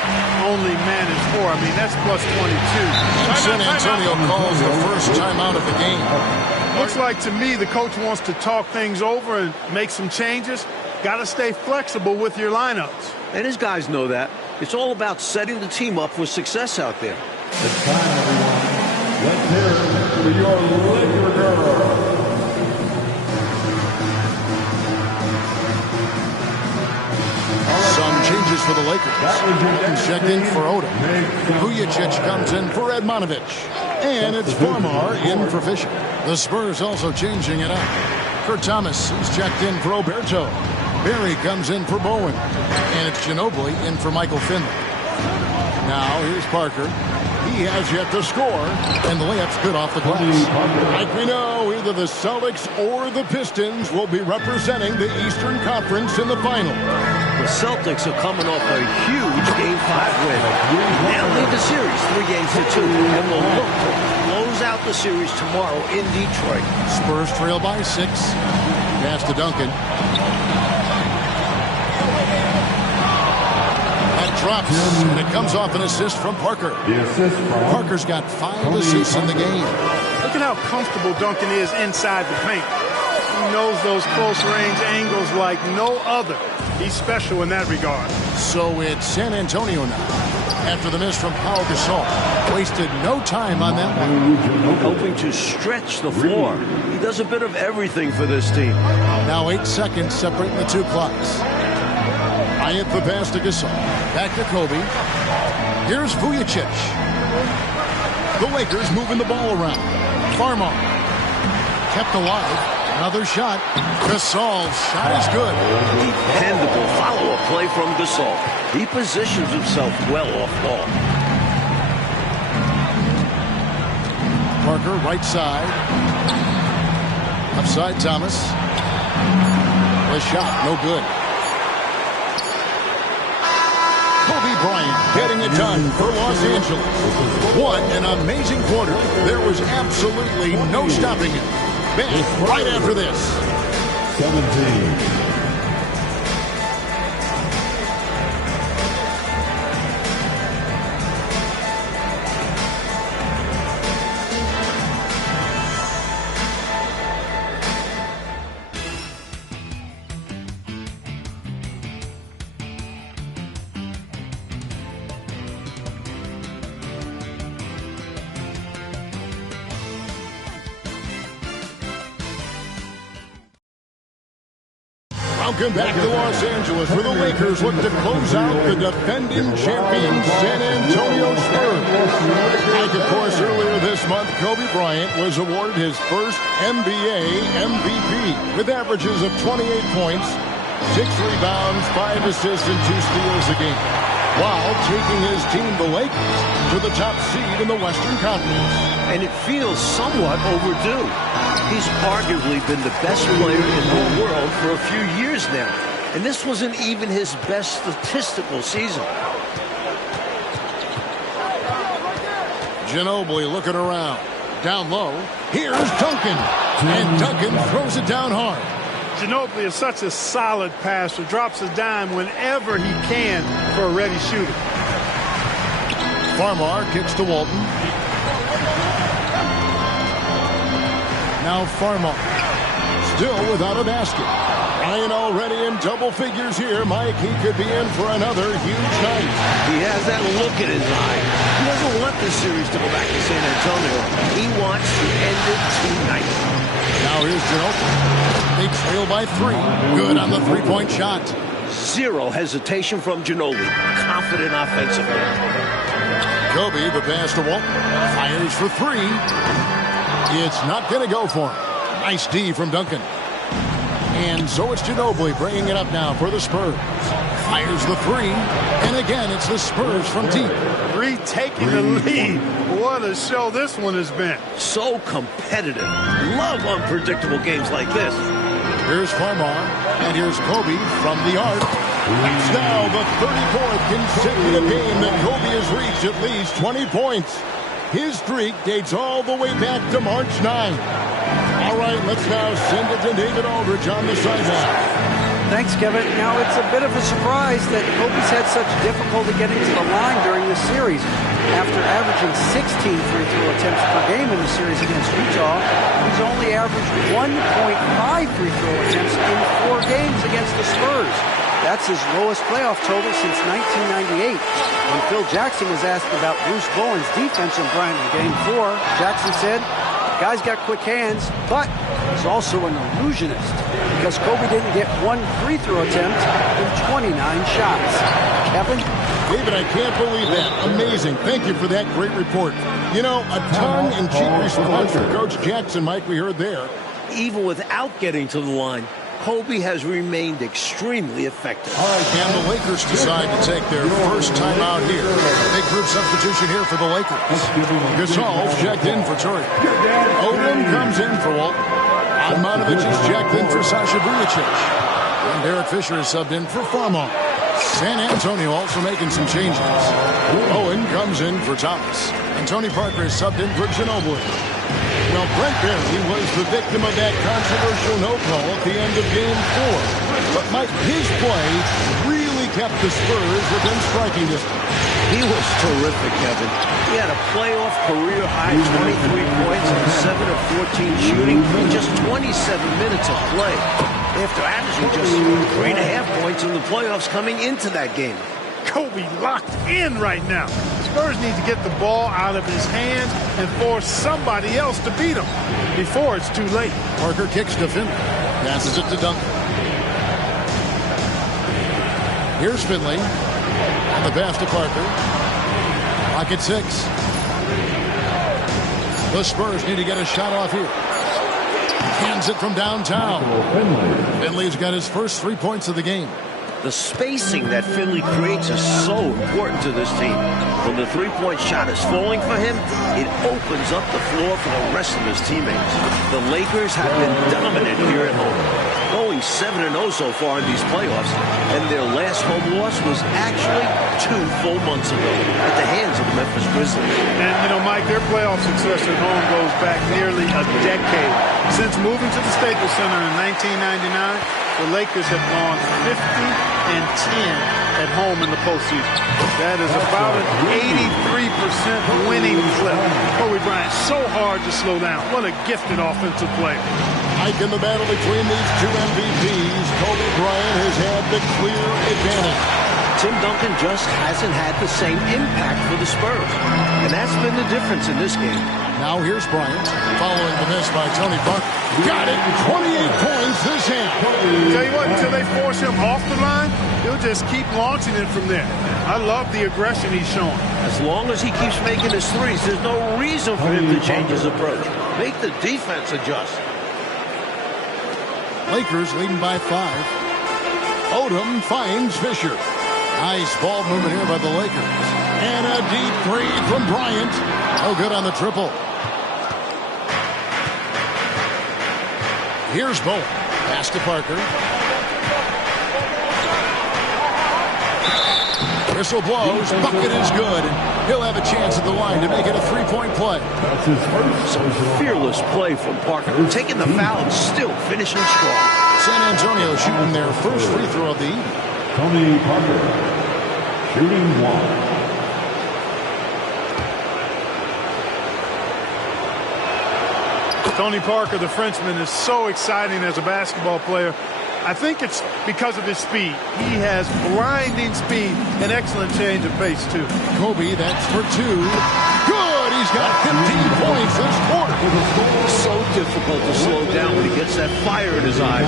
only managed 4. I mean, that's plus 22. San Antonio calls the first timeout of the game. Looks like to me the coach wants to talk things over and make some changes. Got to stay flexible with your lineups. And his guys know that. It's all about setting the team up for success out there. It's time, everyone. Let's hear it for your Laker girl. Some changes for the Lakers. Checked in for Odom. Vujacic comes in for Edmanovich. And it's Farmar in for Fisher. The Spurs also changing it up. Kurt Thomas, he's checked in for Oberto. Barry comes in for Bowen. And it's Ginobili in for Michael Finley. Now here's Parker. He has yet to score, and the layup's good off the glass. Like we know, either the Celtics or the Pistons will be representing the Eastern Conference in the final. The Celtics are coming off a huge Game 5 win. Now lead the series 3-2, and will look to close out the series tomorrow in Detroit. Spurs trail by 6. Pass to Duncan. Drops, and it comes off an assist from Parker. Parker's got 5 assists in the game. Look at how comfortable Duncan is inside the paint. He knows those close-range angles like no other. He's special in that regard. So it's San Antonio now. After the miss from Pau Gasol. Wasted no time on that one. Hoping to stretch the floor. He does a bit of everything for this team. Now 8 seconds separating the 2 clocks. Bryant the pass to Gasol. Back to Kobe. Here's Vujacic. The Lakers moving the ball around. Farmar kept alive. Another shot. Gasol's shot is good. Dependable follow-up play from Gasol. He positions himself well off ball. Parker right side. Upside Thomas. The shot no good. Kobe Bryant getting it done for Los Angeles. What an amazing quarter. There was absolutely no stopping him. Back right after this. 17. Welcome back to Los Angeles, where the Lakers look to close out the defending champion San Antonio Spurs. Like, of course, earlier this month, Kobe Bryant was awarded his first NBA MVP with averages of 28 points, 6 rebounds, 5 assists, and 2 steals a game, while taking his team, the Lakers, to the top seed in the Western Conference. And it feels somewhat overdue. He's arguably been the best player in the world for a few years now. And this wasn't even his best statistical season. Ginobili looking around. Down low. Here's Duncan. And Duncan throws it down hard. Ginobili is such a solid passer. Drops a dime whenever he can for a ready shooter. Farmar kicks to Walton. Now Farmar. Still without a basket. Ryan already in double figures here. Mike, he could be in for another huge night. He has that look in his eye. He doesn't want this series to go back to San Antonio. He wants to end it tonight. Now here's Ginobili. They trail by 3. Good on the three-point shot. Zero hesitation from Ginobili. Confident offensively. Kobe, the pass to Walton. Fires for 3. It's not going to go for him. Nice D from Duncan. And so it's Ginobili bringing it up now for the Spurs. Fires the 3. And again, it's the Spurs from deep. Retaking the lead. What a show this one has been. So competitive. Love unpredictable games like this. Here's Farmar. And here's Kobe from the arc. It's now the 34th consecutive game that Kobe has reached at least 20 points. His streak dates all the way back to March 9. All right, let's now send it to David Aldridge on the sideline. Thanks, Kevin. Now, it's a bit of a surprise that Kobe's had such difficulty getting to the line during this series. After averaging 16 free throw attempts per game in the series against Utah, he's only averaged 1.5 free throw attempts in 4 games against the Spurs. That's his lowest playoff total since 1998. When Phil Jackson was asked about Bruce Bowen's defense on Bryant in Game 4, Jackson said, "Guy's got quick hands, but he's also an illusionist because Kobe didn't get 1 free throw attempt in 29 shots." Kevin? David, I can't believe that. Amazing. Thank you for that great report. You know, a tongue-in-cheek response from Coach Jackson, Mike, we heard there. Even without getting to the line, Kobe has remained extremely effective. All right, and the Lakers decide to take their first timeout here. Big group substitution here for the Lakers. Gasol's checked in for Torrey. Odom comes in for Walt. Admanovic is checked in for Sasha Vujacic. And Derek Fisher is subbed in for Farmar. San Antonio also making some changes. Owen comes in for Thomas. And Tony Parker is subbed in for Ginobili. Well, Brent Barry was the victim of that controversial no call at the end of Game 4. But Mike, his play really kept the Spurs within striking distance. He was terrific, Kevin. He had a playoff career-high 23 points and 7 of 14 shooting in just 27 minutes of play. After averaging just 3.5 points in the playoffs coming into that game. Kobe locked in right now. The Spurs need to get the ball out of his hands and force somebody else to beat him before it's too late. Parker kicks to Finley. Passes it to Duncan. Here's Finley. On the pass to Parker. Clock at 6. The Spurs need to get a shot off here. Hands it from downtown. Finley's got his first 3 points of the game. The spacing that Finley creates is so important to this team. When the three-point shot is falling for him, it opens up the floor for the rest of his teammates. The Lakers have been dominant here at home, going 7-0 so far in these playoffs, and their last home loss was actually 2 full months ago at the hands of the Memphis Grizzlies. And, you know, Mike, their playoff success at home goes back nearly a decade. Since moving to the Staples Center in 1999, the Lakers have gone 50-10 at home in the postseason. That is about an 83% winning clip. Kobe Bryant, so hard to slow down. What a gifted offensive player. Mike, in the battle between these two MVPs, Kobe Bryant has had the clear advantage. Tim Duncan just hasn't had the same impact for the Spurs, and that's been the difference in this game. Now here's Bryant, following the miss by Tony Parker. Got it, 28 points this half. Tell you what, until they force him off the line, he'll just keep launching it from there. I love the aggression he's showing. As long as he keeps making his threes, there's no reason for him to change his approach. Make the defense adjust. Lakers leading by 5. Odom finds Fisher. Nice ball movement here by the Lakers. And a deep 3 from Bryant. Oh, good on the triple. Here's Bowen. Pass to Parker. Whistle blows. Bucket is good. He'll have a chance at the line to make it a 3-point play. Some fearless play from Parker. Taking the foul and still finishing strong. San Antonio shooting their first free throw of the evening. Tony Parker, shooting 1. Tony Parker, the Frenchman, is so exciting as a basketball player. I think it's because of his speed. He has blinding speed and excellent change of pace, too. Kobe, that's for 2. Good! He's got 15 points this quarter. So difficult to slow down when he gets that fire in his eyes.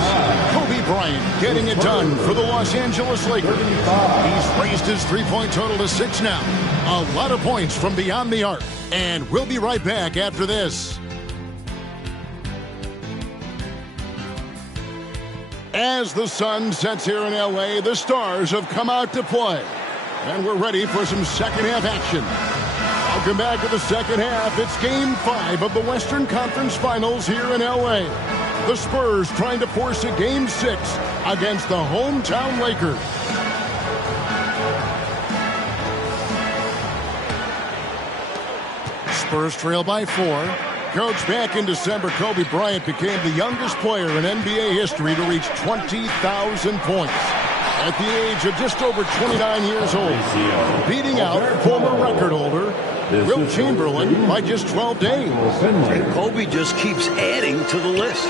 Kobe Bryant getting it done for the Los Angeles Lakers. He's raised his three-point total to 6 now. A lot of points from beyond the arc. And we'll be right back after this. As the sun sets here in L.A., the stars have come out to play. And we're ready for some second-half action. Welcome back to the second half. It's Game 5 of the Western Conference Finals here in L.A. The Spurs trying to force a Game 6 against the hometown Lakers. Spurs trail by 4. Coach, back in December, Kobe Bryant became the youngest player in NBA history to reach 20,000 points at the age of just over 29 years old, beating out former record holder Wilt Chamberlain by just 12 days. And Kobe just keeps adding to the list.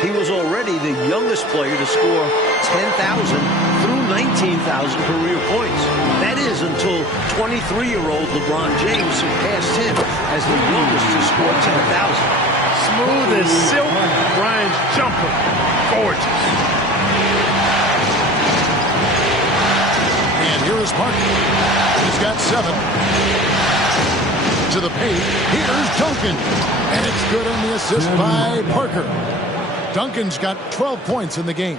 He was already the youngest player to score 10,000 through 19,000 career points. That is until 23-year-old LeBron James surpassed him as the youngest to score 10,000. Smooth as silk. Bryant's jumper. Gorgeous. And here is Parker. He's got 7. To the paint. Here's Duncan. And it's good on the assist by Parker. Duncan's got 12 points in the game.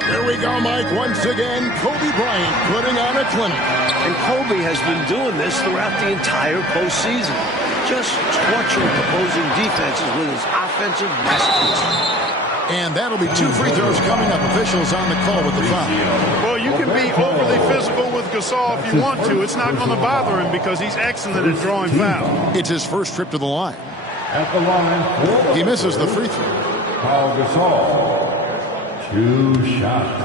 Here we go, Mike. Once again, Kobe Bryant putting on a clinic. And Kobe has been doing this throughout the entire postseason. Just torturing opposing defenses with his offensive masterpiece. And that'll be 2 free throws coming up. Officials on the call with the foul. Well, you can be overly physical with Gasol if you want to. It's not going to bother him because he's excellent at drawing fouls. It's his first trip to the line. At the line, he misses the free throw. Pau Gasol, 2 shots.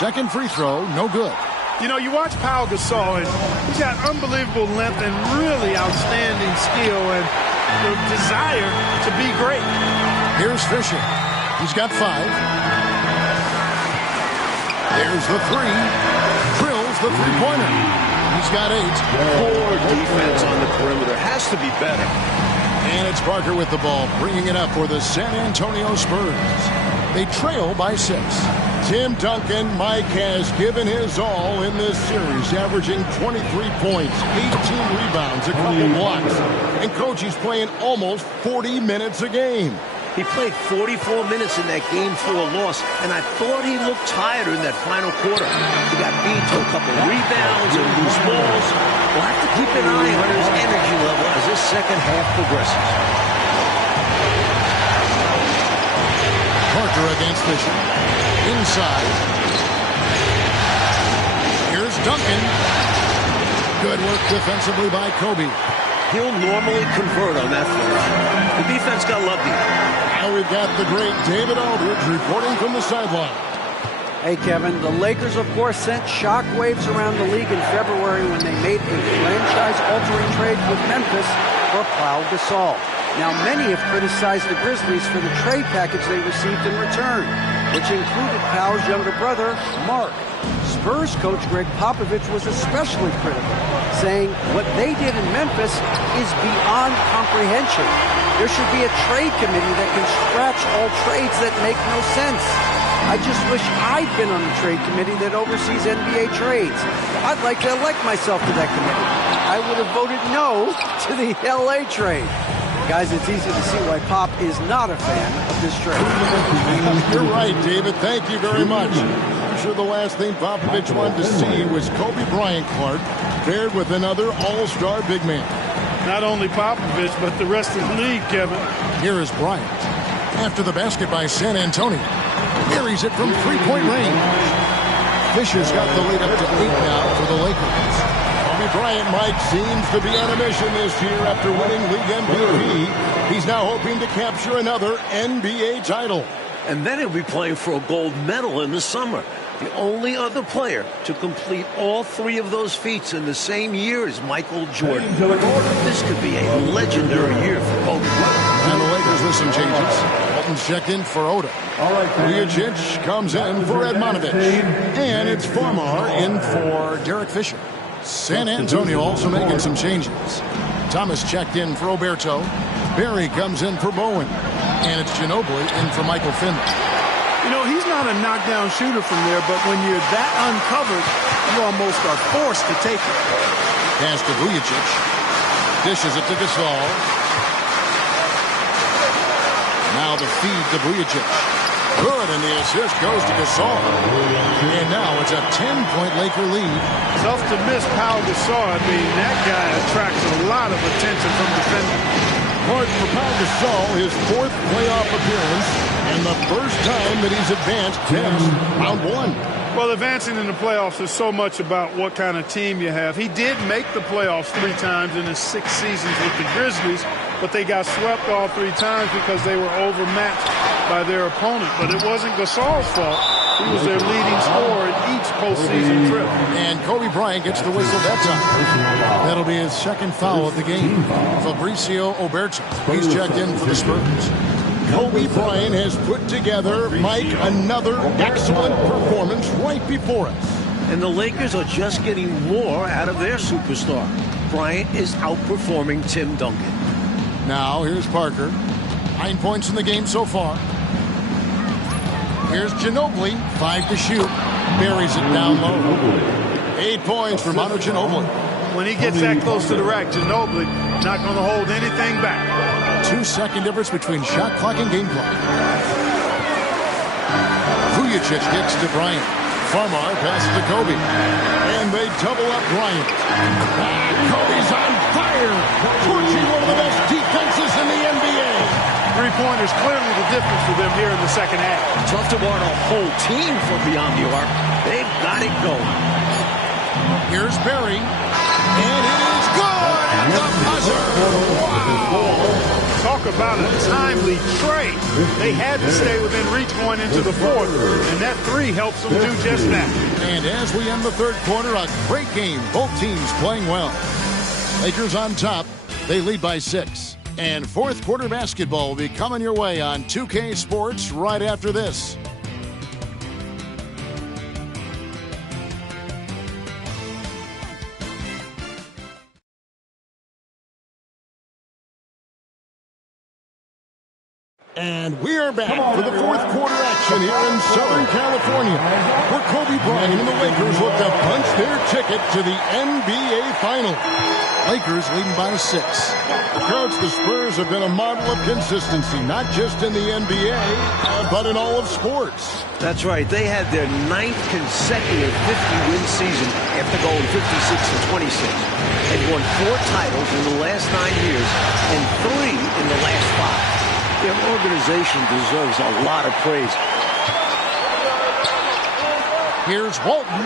Second free throw, no good. You know, you watch Pau Gasol, and he's got unbelievable length and really outstanding skill and the desire to be great. Here's Fisher. He's got 5. There's the 3. Drills the three-pointer. He's got 8. Poor defense on the perimeter. Has to be better. And it's Parker with the ball, bringing it up for the San Antonio Spurs. They trail by 6. Tim Duncan, Mike, has given his all in this series, averaging 23 points, 18 rebounds, a couple blocks. And Coach, he's playing almost 40 minutes a game. He played 44 minutes in that Game 4 loss, and I thought he looked tighter in that final quarter. He got beat to a couple rebounds and loose balls. We'll have to keep an eye on his energy level as this second half progresses. Parker against Fisher. Inside. Here's Duncan. Good work defensively by Kobe. He'll normally convert on that flash. The defense got lucky. Now we've got the great David Aldridge reporting from the sideline. Hey, Kevin, the Lakers, of course, sent shockwaves around the league in February when they made a franchise-altering trade with Memphis for Pau Gasol. Now, many have criticized the Grizzlies for the trade package they received in return, which included Pau's younger brother, Mark. Spurs coach Greg Popovich was especially critical, saying what they did in Memphis is beyond comprehension. There should be a trade committee that can scratch all trades that make no sense. I just wish I'd been on the trade committee that oversees NBA trades. I'd like to elect myself to that committee. I would have voted no to the LA trade. Guys, it's easy to see why Pop is not a fan of this trade. You're right, David. Thank you very much. I'm sure the last thing Popovich wanted to see was Kobe Bryant, Clark, paired with another all-star big man. Not only Popovich, but the rest of the league, Kevin. Here is Bryant. After the basket by San Antonio. Carries it from three-point range. Fisher's got the lead up to 8 now for the Lakers. Kobe Bryant, Mike, seems to be on a mission this year after winning league MVP. He's now hoping to capture another NBA title. And then he'll be playing for a gold medal in the summer. The only other player to complete all three of those feats in the same year is Michael Jordan. This could be a legendary year for Kobe. And the Lakers with some changes. Walton's checked in for Oda. Vujacic comes in for Edmonovich. And it's Farmar in for Derek Fisher. San Antonio also making some changes. Thomas checked in for Oberto. Barry comes in for Bowen. And it's Ginobili in for Michael Finley. You know, he's not a knockdown shooter from there, but when you're that uncovered, you almost are forced to take it. Pass to Vujacic. Dishes it to Gasol. Now the feed to Vujacic. Good, and the assist goes to Gasol. And now it's a 10-point Laker lead. Tough to miss Pau Gasol. I mean, that guy attracts a lot of attention from defenders. Point for Pau Gasol, his fourth playoff appearance, and the first time that he's advanced past round one. Well, advancing in the playoffs is so much about what kind of team you have. He did make the playoffs 3 times in his 6 seasons with the Grizzlies, but they got swept all 3 times because they were overmatched by their opponent. But it wasn't Gasol's fault. He was their leading scorer in each postseason trip. And Kobe Bryant gets the whistle that time. That'll be his second foul of the game. Fabricio Oberto, he's checked in for the Spurs. Kobe Bryant has put together, Mike, another excellent performance right before us. And the Lakers are just getting more out of their superstar. Bryant is outperforming Tim Duncan. Now, here's Parker. 9 points in the game so far. Here's Ginobili, 5 to shoot. Buries it down low. 8 points for Manu Ginobili. When he gets that close to the rack, Ginobili not going to hold anything back. 2-second difference between shot clock and game clock. Vujacic gets to Bryant. Farmar passes to Kobe. And they double up Bryant. And Kobe's on fire, torching one of the best defenses in the NBA. Three-pointers clearly the difference for them here in the second half. Tough to guard a whole team from beyond the arc. They've got it going. Here's Barry. And it is good at the buzzer. Wow. Talk about a timely trade. They had to stay within reach going into the fourth, and that 3 helps them do just that. And as we end the third quarter, a great game. Both teams playing well. Lakers on top. They lead by 6. And fourth quarter basketball will be coming your way on 2K Sports right after this. And we are back for the fourth quarter action here in Southern California, where Kobe Bryant and the Lakers look to punch their ticket to the NBA Final. Lakers leading by 6. Coach, the Spurs have been a model of consistency, not just in the NBA, but in all of sports. That's right. They had their 9th consecutive 50-win season after going 56-26. They've won 4 titles in the last 9 years and 3 in the last 5. Their organization deserves a lot of praise. Here's Walton.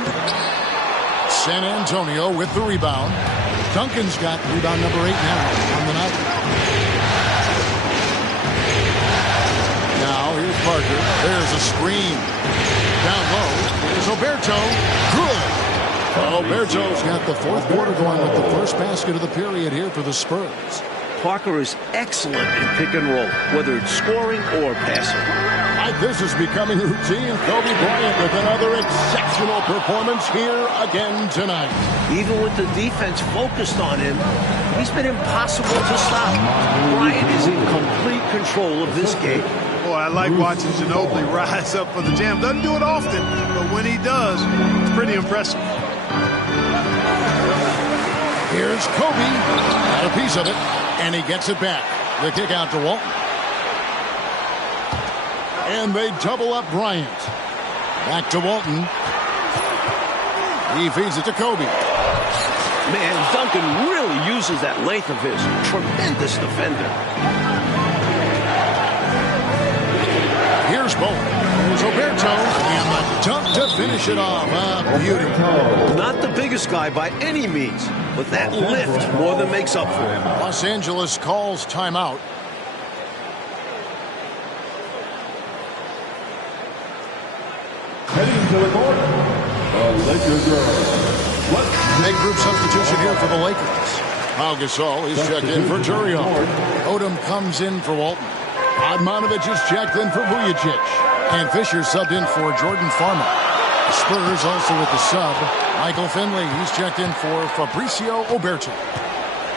San Antonio with the rebound. Duncan's got rebound number 8 now on the night. Now here's Parker. There's a screen. Down low. Here's Oberto. Good. Oberto's got the fourth quarter going with the first basket of the period here for the Spurs. Parker is excellent in pick and roll, whether it's scoring or passing. Like this is becoming routine. Kobe Bryant with another exceptional performance here again tonight. Even with the defense focused on him, he's been impossible to stop. Bryant is in complete control of this game. Boy, I like watching Ginobili rise up for the jam. Doesn't do it often, but when he does, it's pretty impressive. Here's Kobe. Got a piece of it. And he gets it back. The kick out to Walton. And they double up Bryant. Back to Walton. He feeds it to Kobe. Man, Duncan really uses that length of his. Tremendous defender. Here's Bowen. There's Oberto. And the dunk to to finish it off. Beauty. Not the biggest guy by any means, but that lift more than makes up for him. Los Angeles calls timeout. Heading to the court, the Lakers girls. Big group substitution here for the Lakers. Pau Gasol is checked in for Turion. Odom comes in for Walton. Admanovic is checked in for Vujacic. And Fisher subbed in for Jordan Farmer. The Spurs also with the sub. Michael Finley, he's checked in for Fabrizio Oberto.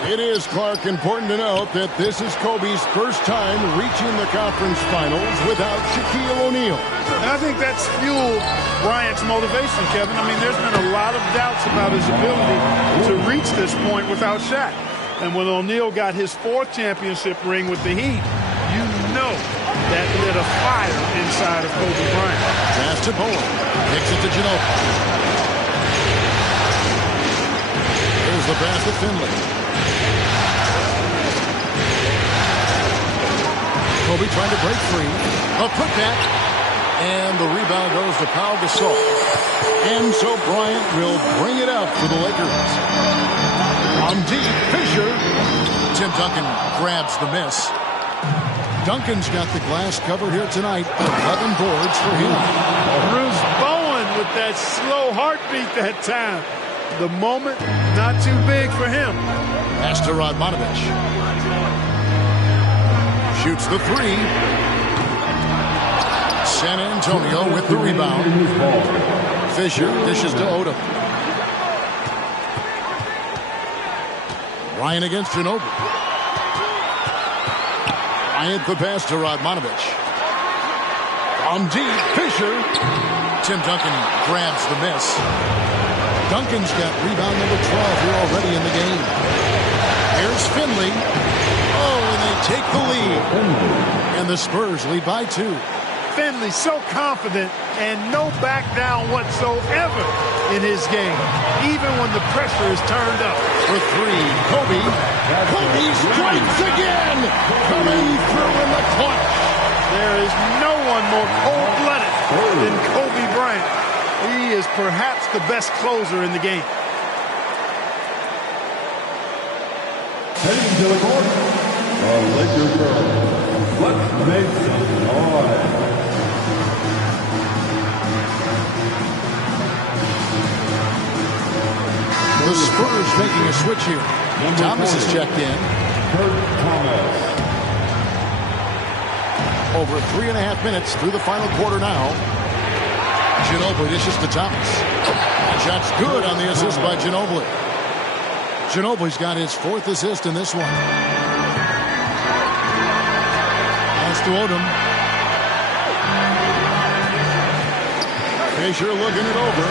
It is, Clark, important to note that this is Kobe's first time reaching the conference finals without Shaquille O'Neal. And I think that's fueled Bryant's motivation, Kevin. I mean, there's been a lot of doubts about his ability to reach this point without Shaq. And when O'Neal got his 4th championship ring with the Heat, you know that lit a fire inside of Kobe Bryant. Pass to Bowen. Kicks it to Ginobili. Here's the pass to Finley. Kobe trying to break free. A putback. And the rebound goes to Pau Gasol. And so Bryant will bring it up for the Lakers. On deep, Fisher. Tim Duncan grabs the miss. Duncan's got the glass covered here tonight. 11 boards for him. Bruce Bowen with that slow heartbeat that time. The moment, not too big for him. Pass to Radmanovic. Shoots the three. San Antonio with the rebound. Fisher dishes to Odom. Ryan against Ginobili. Bryant the pass to Radmanovic. On deep, Fisher. Tim Duncan grabs the miss. Duncan's got rebound number 12 here already in the game. Here's Finley. Oh, and they take the lead. And the Spurs lead by 2. Finley so confident and no back down whatsoever in his game, even when the pressure is turned up. For 3, Kobe. Kobe strikes again. Coming through in the clutch. There is no one more cold-blooded than Kobe Bryant. He is perhaps the best closer in the game. Heading to the court, the Lakers girls. Let's make some noise. The Spurs making a switch here. Thomas is checked in. Kurt Thomas. Over 3.5 minutes through the final quarter now. Ginobili dishes to Thomas. And shot's good on the assist by Ginobili. Ginobili's got his 4th assist in this one. Pass to Odom. Fisher looking it over.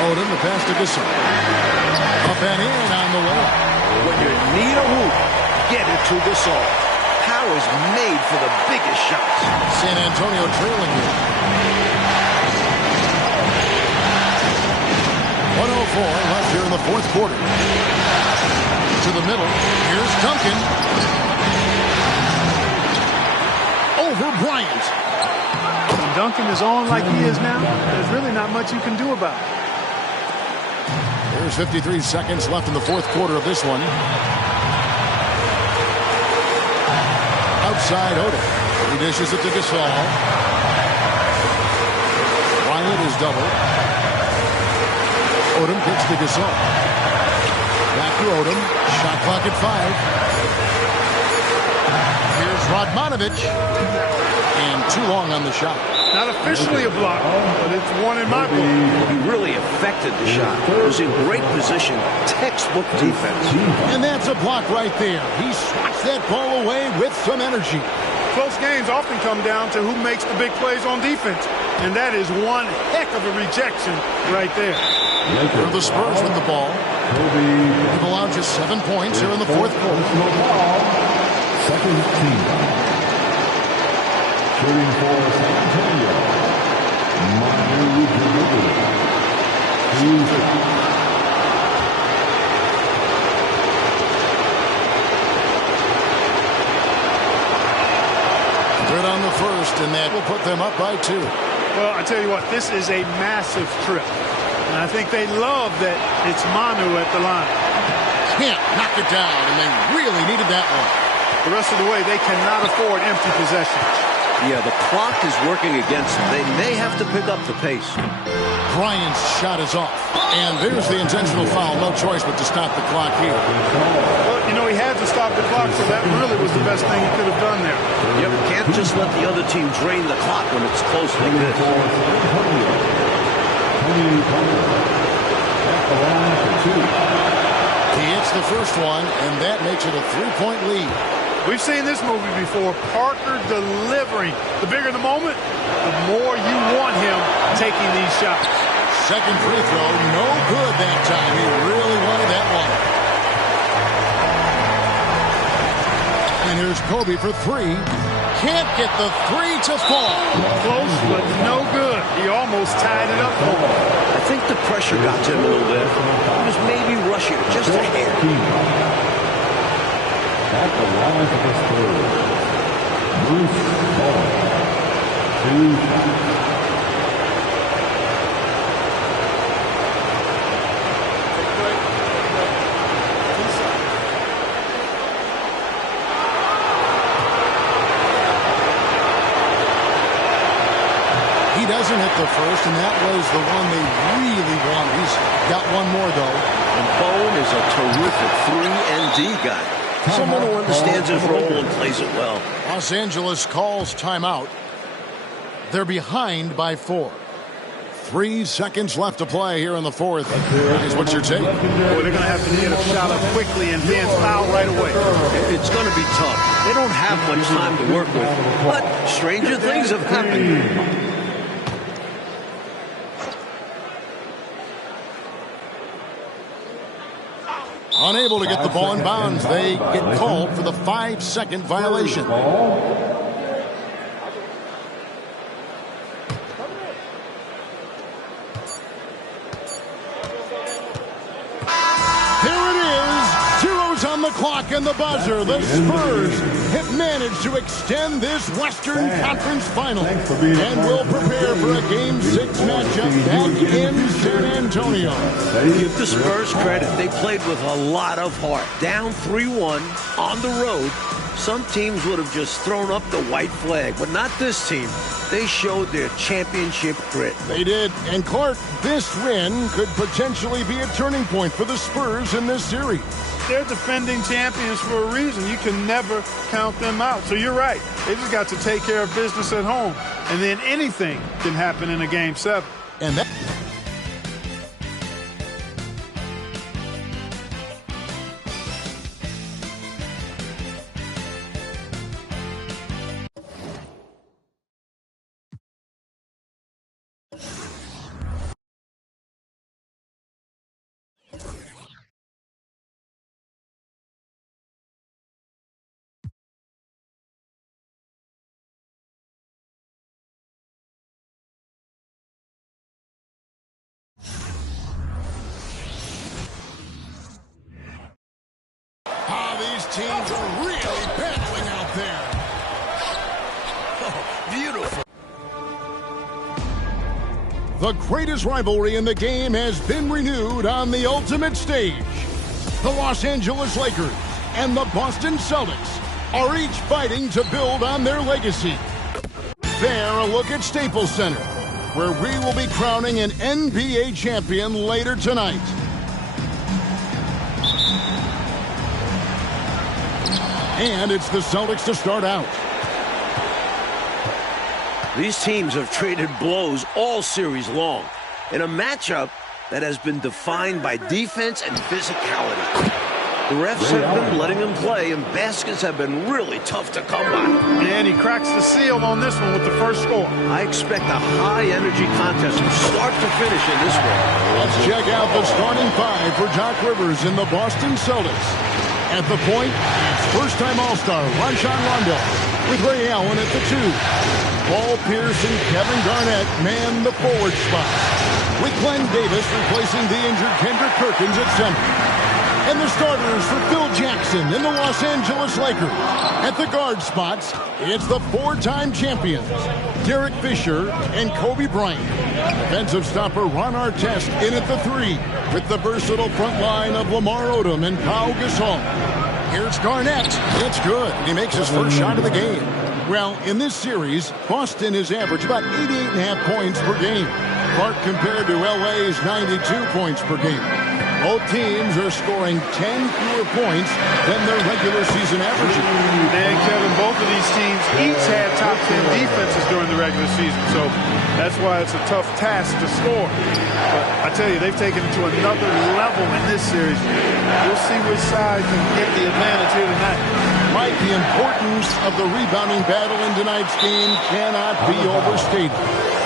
Odom, the pass to Gasol. Up and in on the way. When you need a hoop, get it to Gasol. Power is made for the biggest shots. San Antonio trailing here. 1:04 left here in the 4th quarter. To the middle. Here's Duncan. Over Bryant. When Duncan is on like he is now, there's really not much you can do about it. There's 53 seconds left in the 4th quarter of this one. Outside Odom. He dishes it to Gasol. Bryant is doubled. Odom kicks to Gasol. Back to Odom. Shot clock at 5. Here's Radmanovic. And too long on the shot. Not officially a block, but it's one in my book. He really affected the shot. He was in great position. Textbook defense. And that's a block right there. He swats that ball away with some energy. Close games often come down to who makes the big plays on defense. And that is one heck of a rejection right there. For the Spurs with the ball. They've allowed just 7 points here in the 4th quarter. Second team. Shooting for San Antonio. Manu Ginobili. Good on the first, and that will put them up by 2. Well, I tell you what, this is a massive trip. And I think they love that it's Manu at the line. Can't knock it down, and they really needed that one. The rest of the way, they cannot afford empty possessions. Yeah, the clock is working against them. They may have to pick up the pace. Bryant's shot is off. And there's the intentional foul. No choice but to stop the clock here. Well, you know, he had to stop the clock, so that really was the best thing he could have done there. Yep, can't just let the other team drain the clock when it's close like this. He hits the first one, and that makes it a 3-point lead. We've seen this movie before. Parker delivering. The bigger the moment, the more you want him taking these shots. Second free throw, no good that time. He really wanted that one. And here's Kobe for three. Can't get the three to fall. Close, but no good. He almost tied it up for him. I think the pressure got to him a little bit. He was maybe rushing just a hair. At the line for the Spurs, Bruce Bowen, 2 shots. He doesn't hit the first, and that was the one they really wanted. He's got one more, though. And Bowen is a terrific 3-and-D guy. Someone who understands his role and plays it well. Los Angeles calls timeout. They're behind by 4. 3 seconds left to play here in the fourth. Guys, what's your take? Boy, they're going to have to get a shot up quickly and then foul right away. It's going to be tough. They don't have much time to work with. But stranger things have happened. Unable to get the ball in bounds. They get called for the 5-second violation. On the clock and the buzzer, the Spurs have managed to extend this Western Conference Final and will prepare for a Game 6 matchup back in San Antonio. Give the Spurs credit. They played with a lot of heart. Down 3-1 on the road. Some teams would have just thrown up the white flag, but not this team. They showed their championship grit. They did. And Clark, this win could potentially be a turning point for the Spurs in this series. They're defending champions for a reason. You can never count them out. So you're right. They just got to take care of business at home. And then anything can happen in a Game 7. And that... teams are really battling out there. Oh, beautiful. The greatest rivalry in the game has been renewed on the ultimate stage. The Los Angeles Lakers and the Boston Celtics are each fighting to build on their legacy. There, a look at Staples Center, where we will be crowning an NBA champion later tonight. And it's the Celtics to start out. These teams have traded blows all series long in a matchup that has been defined by defense and physicality. The refs have been letting them play, and baskets have been really tough to come by. And he cracks the seal on this one with the first score. I expect a high-energy contest from start to finish in this one. Let's check out the starting five for Doc Rivers in the Boston Celtics. At the point, it's first-time All-Star Rajon Rondo with Ray Allen at the 2. Paul Pierce and Kevin Garnett man the forward spots, with Glenn Davis replacing the injured Kendrick Perkins at center. And the starters for Phil Jackson and the Los Angeles Lakers. At the guard spots, it's the four-time champions, Derek Fisher and Kobe Bryant. Defensive stopper Ron Artest in at the 3, with the versatile front line of Lamar Odom and Pau Gasol. Here's Garnett. It's good. He makes his first shot of the game. Well, in this series, Boston has averaged about 88.5 points per game. Clark compared to LA's 92 points per game. Both teams are scoring 10 fewer points than their regular season averages. And Kevin, both of these teams each had top 10 defenses during the regular season, so that's why it's a tough task to score. But I tell you, they've taken it to another level in this series. We'll see which side can get the advantage here tonight. Mike, the importance of the rebounding battle in tonight's game cannot be overstated.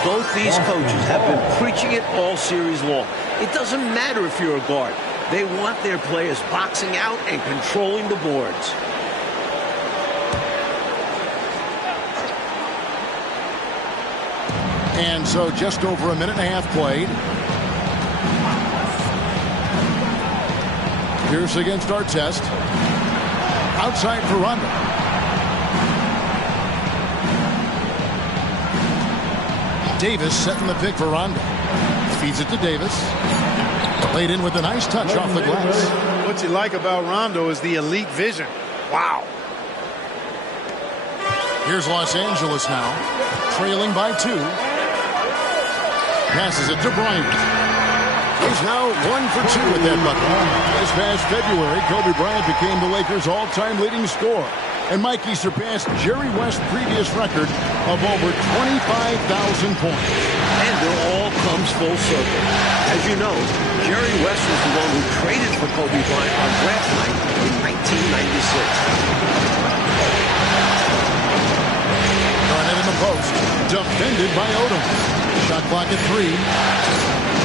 Both these coaches have been preaching it all series long. It doesn't matter if you're a guard. They want their players boxing out and controlling the boards. And so just over a minute and a half played. Pierce against Artest. Outside for Rondo. Davis setting the pick for Rondo. Feeds it to Davis. Played in with a nice touch off the glass. What you like about Rondo is the elite vision. Wow. Here's Los Angeles now, trailing by 2. Passes it to Bryant. He's now 1 for 2 with that bucket. This past February, Kobe Bryant became the Lakers' all-time leading scorer. And Mikey surpassed Jerry West's previous record of over 25,000 points. And it all comes full circle. As you know, Jerry West was the one who traded for Kobe Bryant on draft night in 1996. Garnett in the post. Defended by Odom. Shot clock at 3.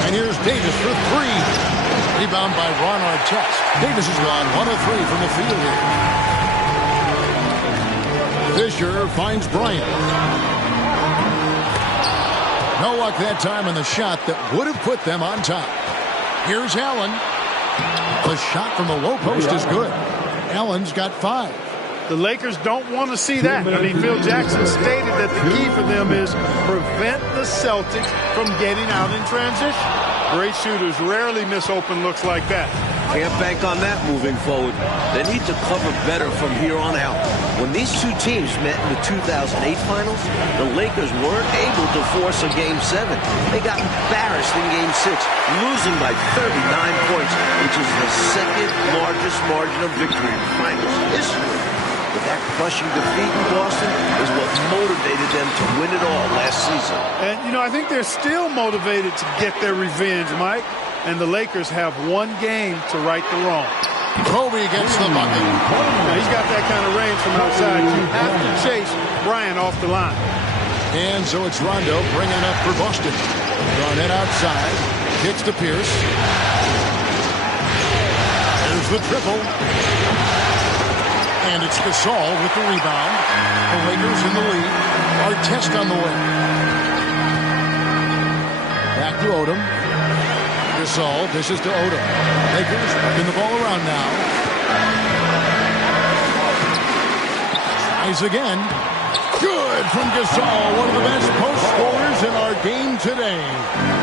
And here's Davis for 3. Rebound by Ron Artest. Davis has gone 1 of 3 from the field here. Fisher finds Bryant. No luck that time on the shot that would have put them on top. Here's Allen. The shot from the low post is good. Allen's got 5. The Lakers don't want to see that. I mean, Phil Jackson stated that the key for them is prevent the Celtics from getting out in transition. Great shooters rarely miss open looks like that. Can't bank on that moving forward. They need to cover better from here on out. When these two teams met in the 2008 finals, the Lakers weren't able to force a Game 7. They got embarrassed in Game 6, losing by 39 points, which is the second largest margin of victory in finals history. But that crushing defeat in Boston is what motivated them to win it all last season. And, you know, I think they're still motivated to get their revenge, Mike. And the Lakers have one game to right the wrong. Kobe gets the bucket. Now, he's got that kind of range from outside. You have to chase Bryant off the line. And so it's Rondo bringing it up for Boston. Garnett outside. Kicks to Pierce. There's the triple. And it's Gasol with the rebound. The Lakers in the lead. Artest on the way. Back to Odom. Gasol dishes to Odom. Lakers working the ball around now. Tries again. Good from Gasol, one of the best post scorers in our game today.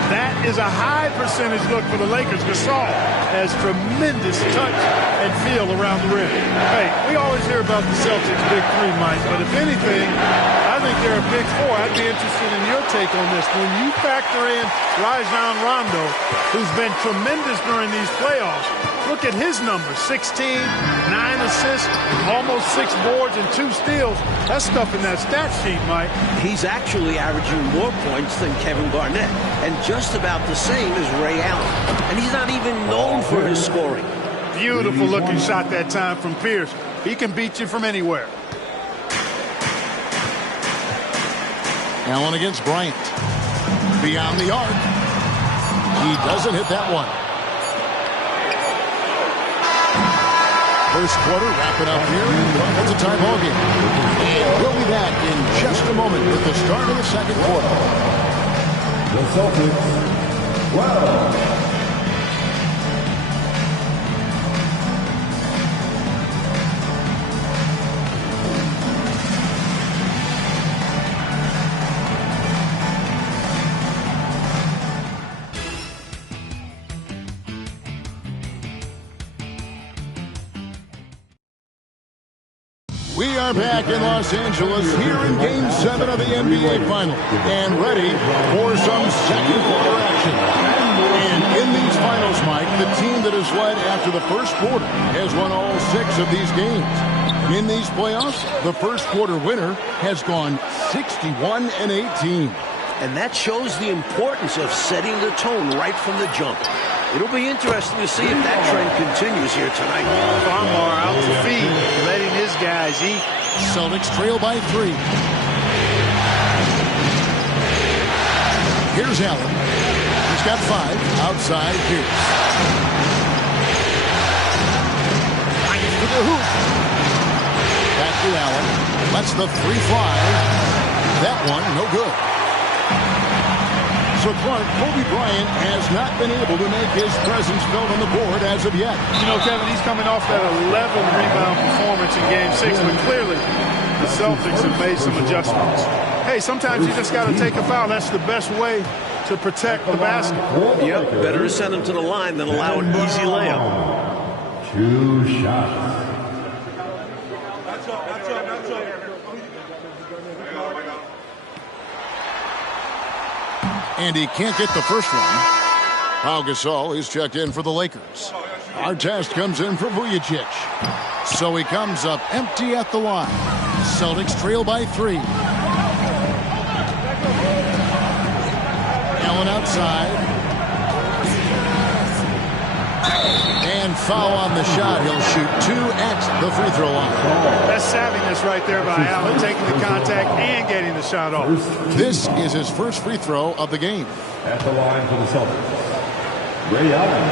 That is a high percentage look for the Lakers. Gasol has tremendous touch and feel around the rim. Hey, we always hear about the Celtics' big 3, Mike, but if anything, I think they're a big 4. I'd be interested in your take on this. When you factor in Rajon Rondo, who's been tremendous during these playoffs, look at his numbers: 16, 9 assists, almost 6 boards, and 2 steals. That's stuff in that stat sheet, Mike. He's actually averaging more points than Kevin Garnett, and just about the same as Ray Allen. And he's not even known for his scoring. Beautiful looking shot that time from Pierce. He can beat you from anywhere. Allen against Bryant. Beyond the arc. He doesn't hit that one. First quarter wrapping up here. It's a tie ball game. And we'll be back in just a moment with the start of the second quarter. The Celtics, 12. We are back in Los Angeles here in Game 7 of the NBA Finals and ready for some second quarter action. And in these finals, Mike, the team that has led after the first quarter has won all 6 of these games. In these playoffs, the first quarter winner has gone 61-18. And that shows the importance of setting the tone right from the jump. It'll be interesting to see if that trend continues here tonight. Farmar out to feed, letting his guys eat. Celtics trail by 3. Here's Allen. He's got 5. Outside, Pierce. Finds to the hoop. Back to Allen. Lets the 3 fly. That one, no good. So, Clark, Kobe Bryant has not been able to make his presence felt on the board as of yet. You know, Kevin, he's coming off that 11-rebound performance in Game 6, but clearly the Celtics have made some adjustments. Hey, sometimes you just got to take a foul. That's the best way to protect the basket. Yep, better to send him to the line than allow an easy layup. 2 shots. And he can't get the first one. Pau Gasol is checked in for the Lakers. Our test comes in for Vujacic. So he comes up empty at the line. Celtics trail by 3. Allen outside. And foul on the shot. He'll shoot 2 at the free throw line. That's savviness right there by Allen, taking the contact and getting the shot off. This is his first free throw of the game. At the line for the Celtics, Ray Allen.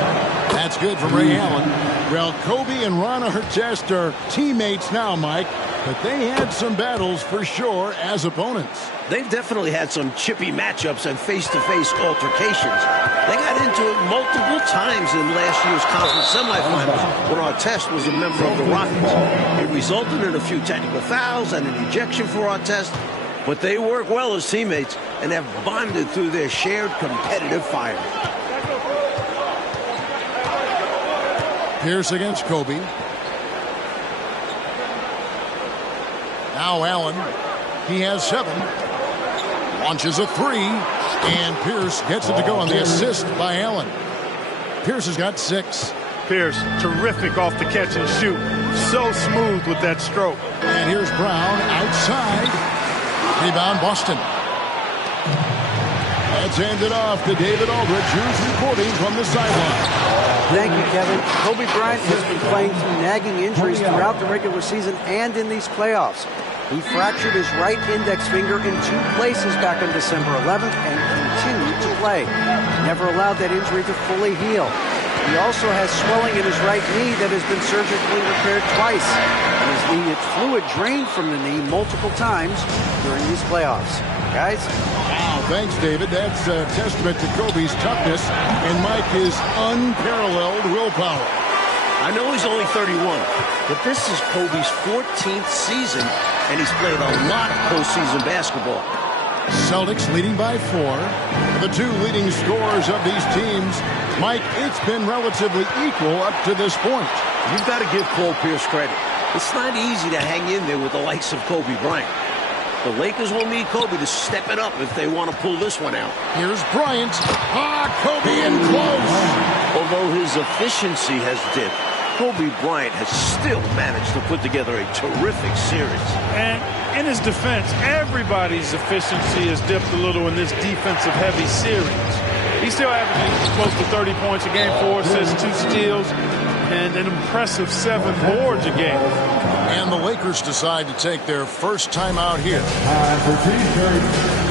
That's good from Ray Allen. Well, Kobe and Ron Artest are teammates now, Mike, but they had some battles for sure as opponents. They've definitely had some chippy matchups and face-to-face altercations. They got into it multiple times in last year's conference semifinals when Artest was a member of the Rockets. It resulted in a few technical fouls and an ejection for Artest, but they work well as teammates and have bonded through their shared competitive fire. Pierce against Kobe. Now Allen. He has 7. Launches a 3. And Pierce gets it to go on the assist by Allen. Pierce has got 6. Pierce, terrific off the catch and shoot. So smooth with that stroke. And here's Brown outside. Rebound Boston. Let's hand it off to David Aldridge, who's reporting from the sideline. Thank you, Kevin. Kobe Bryant has been playing through nagging injuries throughout the regular season and in these playoffs. He fractured his right index finger in 2 places back on December 11th and continued to play. Never allowed that injury to fully heal. He also has swelling in his right knee that has been surgically repaired twice. And his knee had fluid drained from the knee multiple times during these playoffs. Guys? Wow, thanks, David. That's a testament to Kobe's toughness and Mike, his unparalleled willpower. I know he's only 31, but this is Kobe's 14th season, and he's played a lot of postseason basketball. Celtics leading by 4. The 2 leading scorers of these teams. Mike, it's been relatively equal up to this point. You've got to give Paul Pierce credit. It's not easy to hang in there with the likes of Kobe Bryant. The Lakers will need Kobe to step it up if they want to pull this one out. Here's Bryant. Kobe in close. Although his efficiency has dipped, Kobe Bryant has still managed to put together a terrific series. And in his defense, everybody's efficiency has dipped a little in this defensive-heavy series. He's still averaging close to 30 points a game, 4 assists, 2 steals, and an impressive 7 boards a game. And the Lakers decide to take their first time out here. Time for T-shirts.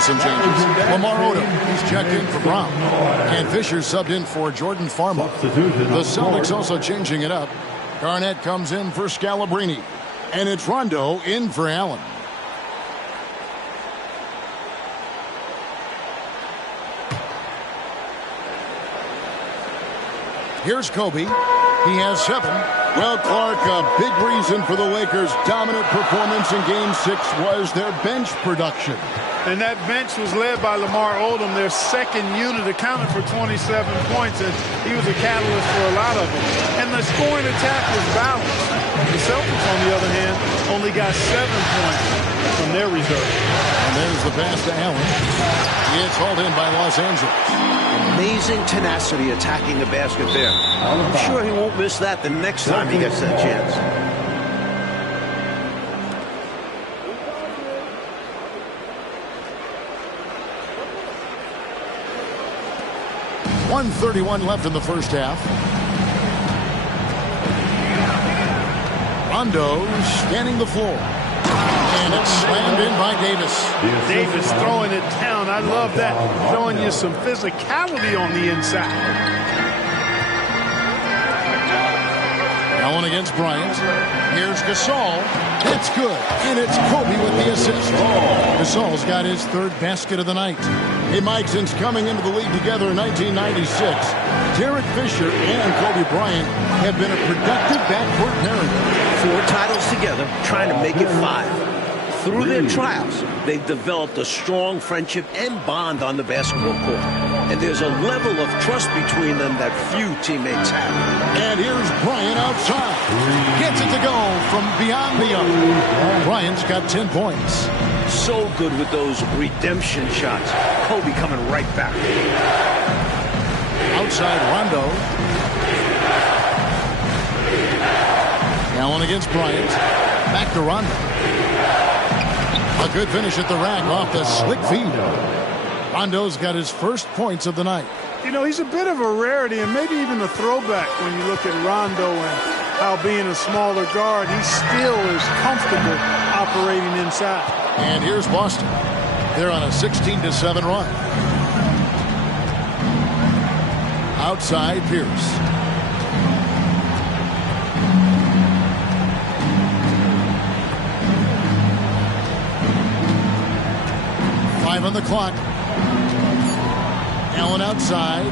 Some changes. Lamar Odom, he's checked in for Brown. And Fisher subbed in for Jordan Farmer. The Celtics also changing it up. Garnett comes in for Scalabrine. And it's Rondo in for Allen. Here's Kobe. He has 7. Well, Clark, a big reason for the Lakers' dominant performance in Game 6 was their bench production. And that bench was led by Lamar Odom, their second unit, accounted for 27 points, and he was a catalyst for a lot of them. And the scoring attack was balanced. The Celtics, on the other hand, only got 7 points from their reserve. And there's the pass to Allen. It's hauled in by Los Angeles. Amazing tenacity attacking the basket there. I'm sure he won't miss that the next time he gets that chance. 1:31 left in the first half. Rondo scanning the floor. And it's slammed in by Davis. Davis throwing it down. I love that. Showing you some physicality on the inside. Allen against Bryant. Here's Gasol. It's good. And it's Kobe with the assist. Gasol's got his 3rd basket of the night. Hey, Mike, since coming into the league together in 1996, Derek Fisher and Kobe Bryant have been a productive backcourt pairing. 4 titles together, trying to make it 5. Through their trials, they've developed a strong friendship and bond on the basketball court. And there's a level of trust between them that few teammates have. And here's Bryant outside. Gets it to go from beyond the arc. Bryant's got 10 points. So good with those redemption shots. Kobe coming right back. Outside Rondo. Allen against Bryant. Back to Rondo. A good finish at the rack off the slick feed. Rondo's got his first points of the night. You know, he's a bit of a rarity and maybe even a throwback when you look at Rondo and how being a smaller guard, he still is comfortable operating inside. And here's Boston. They're on a 16-7 run. Outside Pierce. On the clock. Allen outside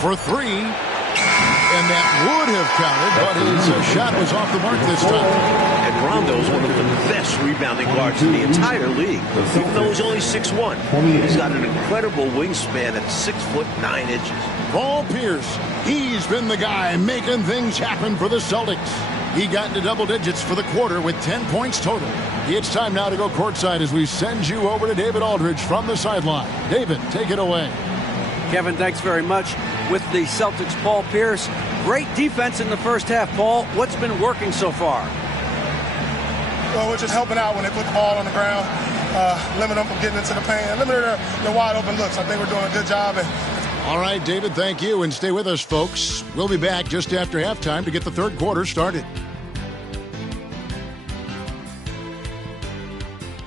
for 3. And that would have counted, but his shot was off the mark this time. And Rondo is one of the best rebounding guards in the entire league. Even though he's only 6'1", he's got an incredible wingspan at 6'9". Paul Pierce, he's been the guy making things happen for the Celtics. He got into double digits for the quarter with 10 points total. It's time now to go courtside as we send you over to David Aldridge from the sideline. David, take it away. Kevin, thanks very much. With the Celtics, Paul Pierce. Great defense in the first half, Paul. What's been working so far? Well, we're just helping out when they put the ball on the ground, limit them from getting into the paint, limit their wide open looks. I think we're doing a good job. All right, David, thank you. And stay with us, folks. We'll be back just after halftime to get the third quarter started.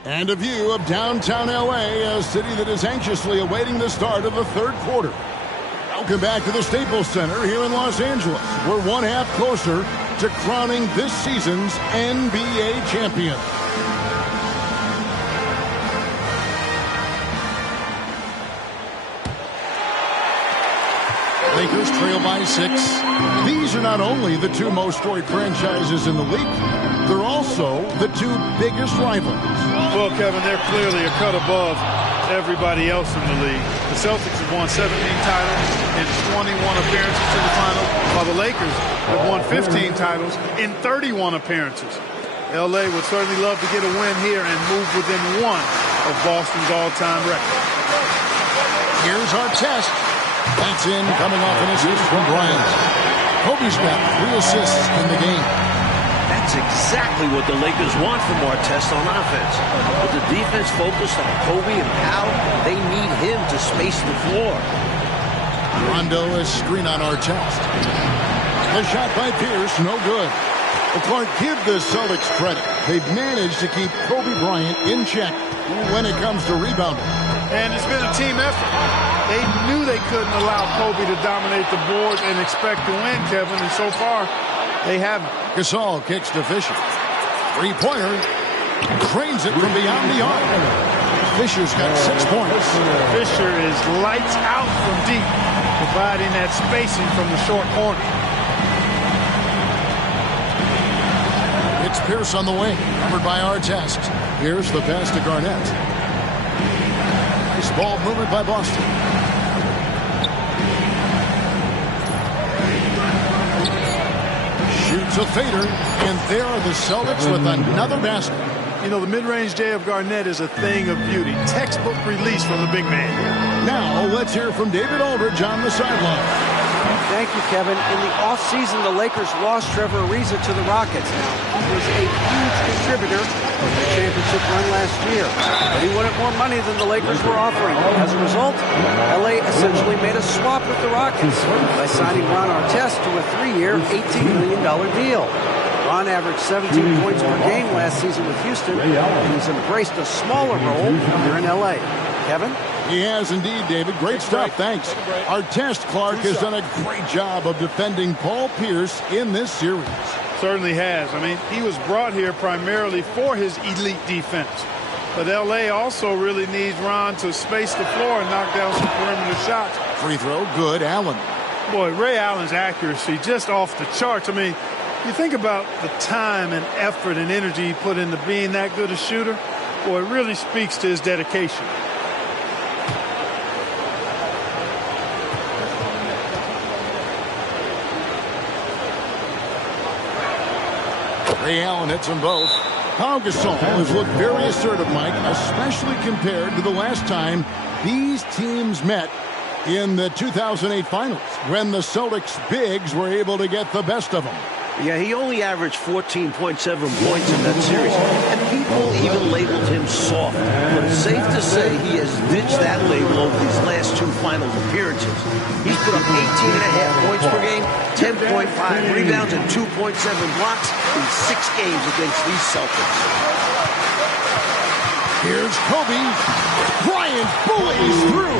And a view of downtown L.A., a city that is anxiously awaiting the start of the third quarter. Welcome back to the Staples Center here in Los Angeles. We're 1 half closer to crowning this season's NBA champion. Lakers trail by 6. These are not only the 2 most storied franchises in the league, they're also the 2 biggest rivals. Well, Kevin, they're clearly a cut above everybody else in the league. The Celtics have won 17 titles and 21 appearances to the finals, while the Lakers have won 15 titles in 31 appearances. L.A. would certainly love to get a win here and move within 1 of Boston's all-time record. Here's our test. That's in, coming off an assist from Bryant. Kobe's got 3 assists in the game. That's exactly what the Lakers want from Artest on offense. With the defense focused on Kobe and Powell, they need him to space the floor. Rondo is screen on Artest. The shot by Pierce, no good. Well, Clark, give the Celtics credit. They've managed to keep Kobe Bryant in check when it comes to rebounding. And it's been a team effort. They knew they couldn't allow Kobe to dominate the boards and expect to win, Kevin, and so far, they haven't. Gasol kicks to Fisher. 3-pointer. Trains it from beyond the arc. Fisher's got 6 points. Fisher is lights out from deep. providing that spacing from the short corner. It's Pierce on the wing, covered by Artest. Here's the pass to Garnett. Nice ball movement by Boston. Shoots a fader, and there are the Celtics with another basket. You know, the mid-range J of Garnett is a thing of beauty. Textbook release from the big man. Now, let's hear from David Aldridge on the sideline. Thank you, Kevin. In the offseason, the Lakers lost Trevor Ariza to the Rockets. Now, he was a huge contributor to the championship run last year, but he wanted more money than the Lakers were offering. As a result, LA essentially made a swap with the Rockets by signing Ron Artest to a 3-year, $18 million deal. Ron averaged 17 points per game last season with Houston, and he's embraced a smaller role here in LA. Kevin? He has indeed, David. Great stuff. Thanks. Artest, Clark, has done a great job of defending Paul Pierce in this series. Certainly has. I mean, he was brought here primarily for his elite defense. But L.A. also really needs Ron to space the floor and knock down some perimeter shots. Free throw, good. Allen. Boy, Ray Allen's accuracy just off the charts. I mean, you think about the time and effort and energy he put into being that good a shooter. Boy, it really speaks to his dedication. Ray Allen hits them both. Pau Gasol has looked very assertive, Mike, especially compared to the last time these teams met in the 2008 finals, when the Celtics bigs were able to get the best of them. Yeah, he only averaged 14.7 points in that series, and people even labeled him soft. But it's safe to say he has ditched that label over these last 2 finals appearances. He's put up 18.5 points per game, 10.5 rebounds, and 2.7 blocks in 6 games against these Celtics. Here's Kobe. Bryant bullies through.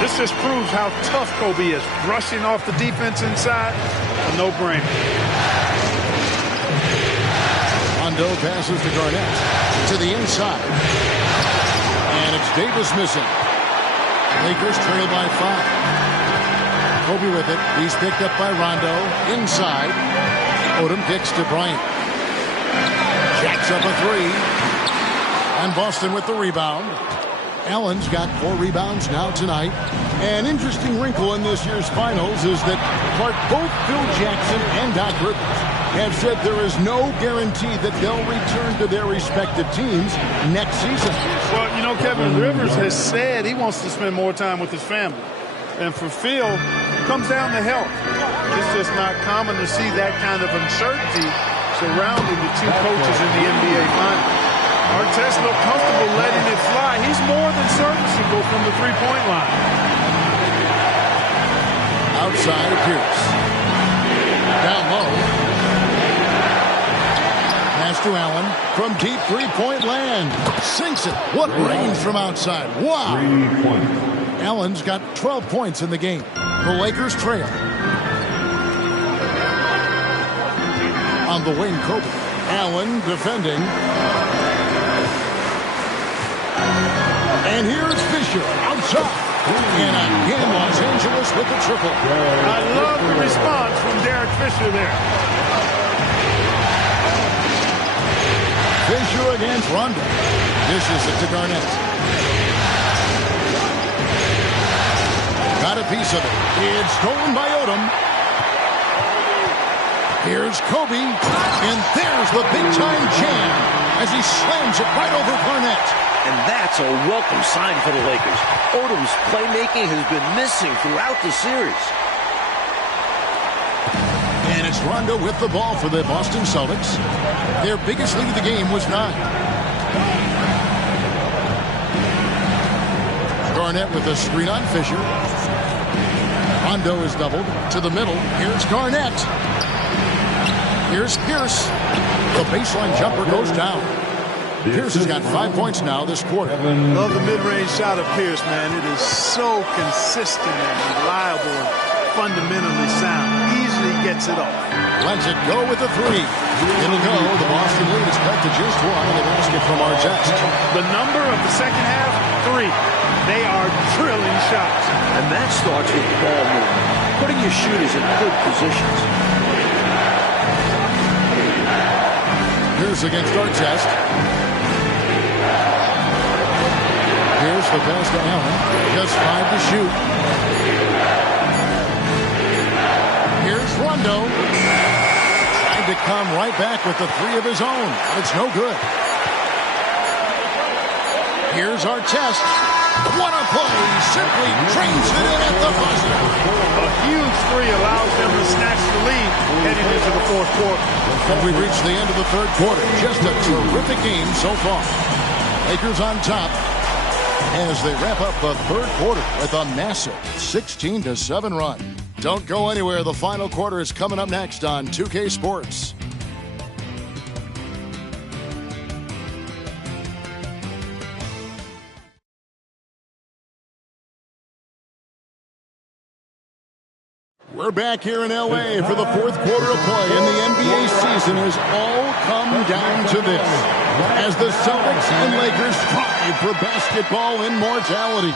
This just proves how tough Kobe is. Rushing off the defense inside, a no-brainer. Rondo passes to Garnett to the inside. And it's Davis missing. Lakers trail by 5. Kobe with it. He's picked up by Rondo. Inside. Odom kicks to Bryant. Jacks up a 3. And Boston with the rebound. Allen's got 4 rebounds now tonight. An interesting wrinkle in this year's finals is that both Phil Jackson and Doc Rivers have said there is no guarantee that they'll return to their respective teams next season. Well, you know, Kevin, Rivers has said he wants to spend more time with his family. And for Phil, it comes down to health. It's just not common to see that kind of uncertainty surrounding the 2 coaches in the NBA Finals. Artest looked comfortable letting it fly. He's more than serviceable from the 3-point line. Outside Pierce. Down low. Pass to Allen from deep 3-point land. Sinks it. What range from outside. Wow. 3 points. Allen's got 12 points in the game. The Lakers trail. On the wing, Kobe. Allen defending. And here's Fisher outside. And again, Los Angeles with the triple. I love the response from Derek Fisher there. Fisher against Rondo. Dishes it to Garnett. Got a piece of it. It's stolen by Odom. Here's Kobe. And there's the big-time jam as he slams it right over Garnett. And that's a welcome sign for the Lakers. Odom's playmaking has been missing throughout the series. And it's Rondo with the ball for the Boston Celtics. Their biggest lead of the game was 9. Garnett with a screen on Fisher. Rondo is doubled to the middle. Here's Garnett. Here's Pierce. The baseline jumper goes down. Pierce has got 5 points now this quarter. Love the mid-range shot of Pierce, man. It is so consistent and reliable and fundamentally sound. Easily gets it off. Lets it go with the 3. It'll go. The Boston lead is cut to just 1 in the basket from Artest. The number of the second half three. They are drilling shots. And that starts with ball movement, putting your shooters in good positions. Here's against Artest. Here's the pass to Allen. Just 5 to shoot. Here's Rondo. Trying to come right back with the 3 of his own. It's no good. Here's Artest. What a play. Simply drains it in at the buzzer. A huge 3 allows them to snatch the lead heading into the fourth quarter. And we've reached the end of the third quarter. Just a terrific game so far. Lakers on top as they wrap up the third quarter with a massive 16-7 run. Don't go anywhere. The final quarter is coming up next on 2K Sports. We're back here in L.A. for the fourth quarter of play, and the NBA season has all come down to this, as the Celtics and Lakers strive for basketball immortality.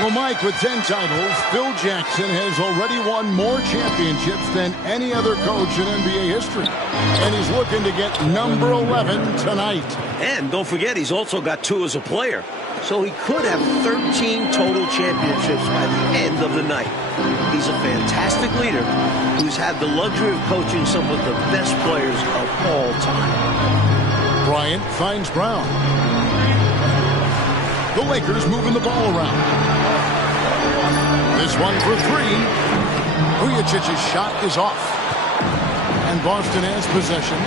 Well, Mike, with 10 titles, Phil Jackson has already won more championships than any other coach in NBA history, and he's looking to get number 11 tonight. And don't forget, he's also got 2 as a player, so he could have 13 total championships by the end of the night. He's a fantastic leader who's had the luxury of coaching some of the best players of all time. Bryant finds Brown. The Lakers moving the ball around. This one for 3. Vujicic's shot is off. And Boston has possession.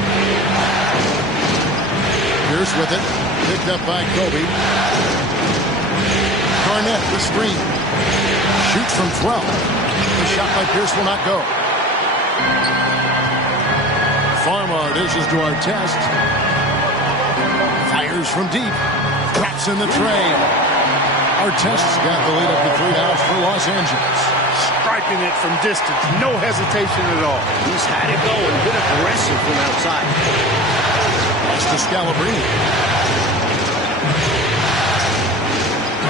Pierce with it. Picked up by Kobe. Garnett, the screen. Shoots from 12. The shot by Pierce will not go. Farmar dishes to Artest. Fires from deep. Drops in the tray. Artest's got the lead up to 3 outs for Los Angeles. Striping it from distance. No hesitation at all. He's had it go and been aggressive from outside. Pass to Scalabrine.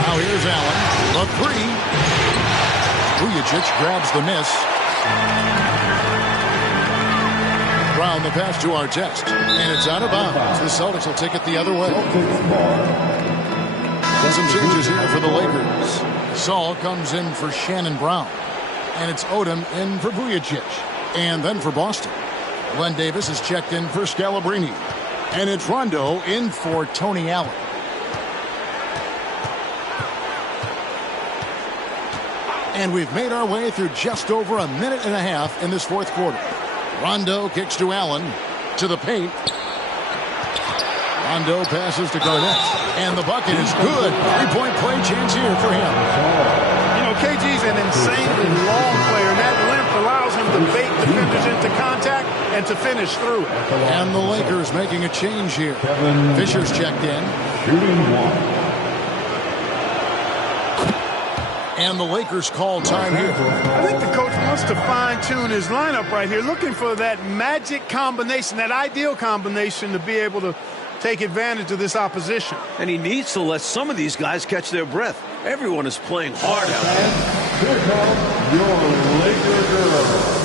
Now here's Allen. The 3. Vujicic grabs the miss. Brown the pass to Artest. And it's out of bounds. The Celtics will take it the other way. And some changes here for the Lakers. Saul comes in for Shannon Brown. And it's Odom in for Vujicic. And then for Boston, Glenn Davis is checked in for Scalabrine. And it's Rondo in for Tony Allen. And we've made our way through just over a minute and a half in this fourth quarter. Rondo kicks to Allen, to the paint. Rondo passes to Garnett. And the bucket is good. 3-point play chance here for him. You know, KG's an insanely long player, and that length allows him to bait defenders into contact and to finish through. And the Lakers making a change here. Fisher's checked in. Shooting 1. And the Lakers call time here. I think the coach wants to fine-tune his lineup right here, looking for that magic combination, that ideal combination to be able to take advantage of this opposition. And he needs to let some of these guys catch their breath. Everyone is playing hard out there. Here comes your Laker girl.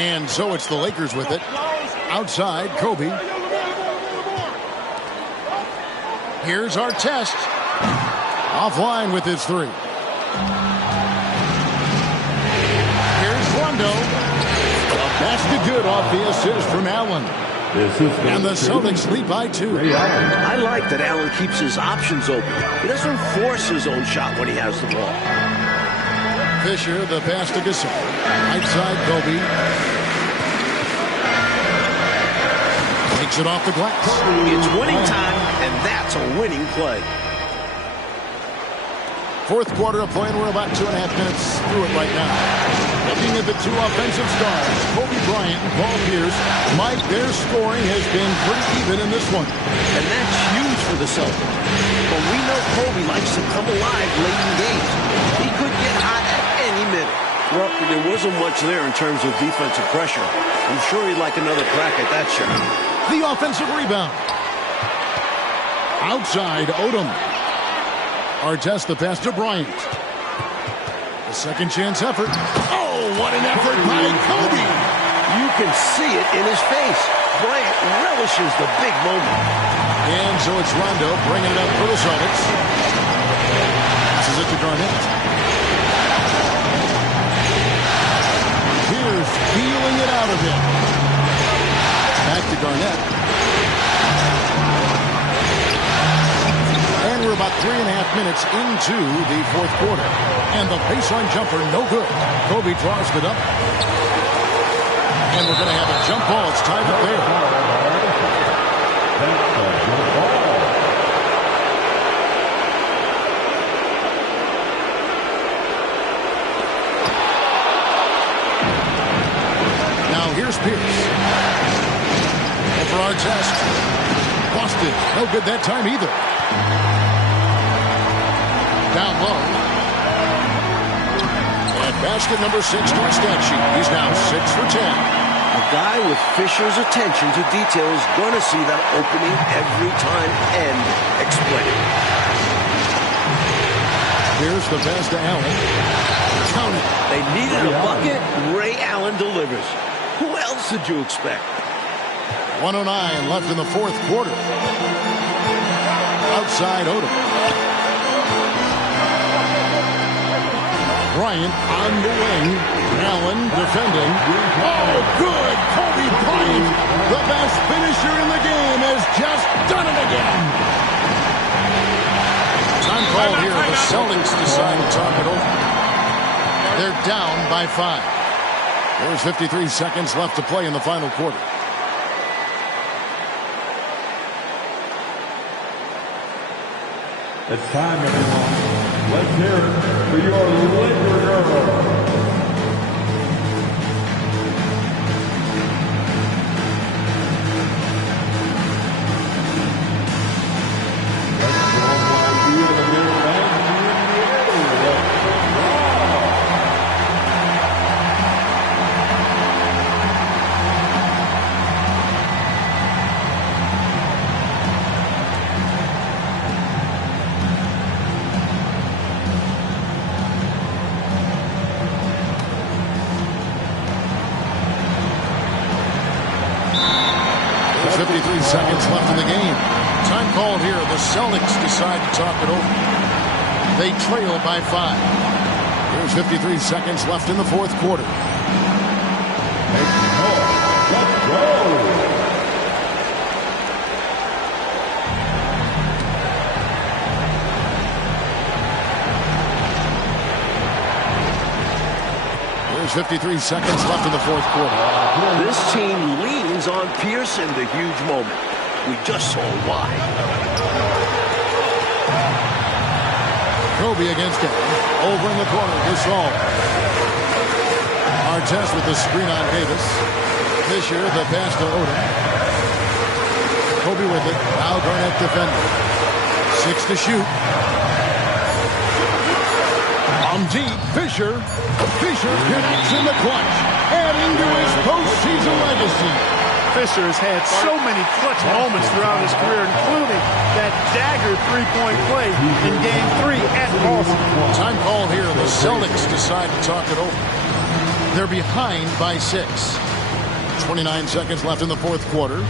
And so it's the Lakers with it. Outside, Kobe. Here's Artest. Offline with his 3. Here's Rondo. That's the good off the assist from Allen. And the Celtics lead by 2. I like that Allen keeps his options open. He doesn't force his own shot when he has the ball. Fisher, the pass to Gasol. Right side, Kobe. Takes it off the glass. It's winning time, and that's a winning play. Fourth quarter of play, and we're about 2.5 minutes through it right now. Looking at the two offensive stars, Kobe Bryant and Paul Pierce, Mike, their scoring has been pretty even in this one. And that's huge for the Celtics. But we know Kobe likes to come alive late in games. He could get hot at any minute. Well, there wasn't much there in terms of defensive pressure. I'm sure he'd like another crack at that shot. The offensive rebound. Outside, Odom. Artest the pass to Bryant. The second chance effort. Oh, what an effort by Kobe. You can see it in his face. Bryant relishes the big moment. And so it's Rondo bringing it up for the Celtics. Passes it to Garnett. Pierce feeling it out of him. Back to Garnett. And we're about 3.5 minutes into the fourth quarter. And the baseline jumper, no good. Kobe draws it up. And we're going to have a jump ball. It's tied up there. Now here's Pierce. And for Artest. Boston, no good that time either. Down low. And basket number 6 to his stat sheet. He's now 6 for 10. A guy with Fisher's attention to detail is going to see that opening every time and exploit it. Here's the pass to Allen. Count it. They needed a bucket. Ray Allen delivers. Who else did you expect? 1:09 left in the fourth quarter. Outside Odom. Bryant on the wing. Allen defending. Oh, good! Kobe Bryant, the best finisher in the game, has just done it again. Time called here. The Celtics decide to talk it over. They're down by 5. There's 53 seconds left to play in the final quarter. It's time, everyone. Let's hear it for your Laker girl. There's 53 seconds left in the game. Time called here. The Celtics decide to talk it over. They trail by 5. There's 53 seconds left in the fourth quarter. Let's go. There's 53 seconds left in the fourth quarter. This team leans on Pierce in the huge moment. We just saw why. Kobe against him. Over in the corner, Gasol. Artest with the screen on Davis. Fisher, the pass to Odom. Kobe with it. Now Garnett defending. 6 to shoot. On deep, Fisher connects in the clutch, adding to his postseason legacy. Fisher has had so many clutch moments throughout his career, including that dagger three-point play in Game 3 at Boston. Time call here. The Celtics decide to talk it over. They're behind by 6. 29 seconds left in the fourth quarter.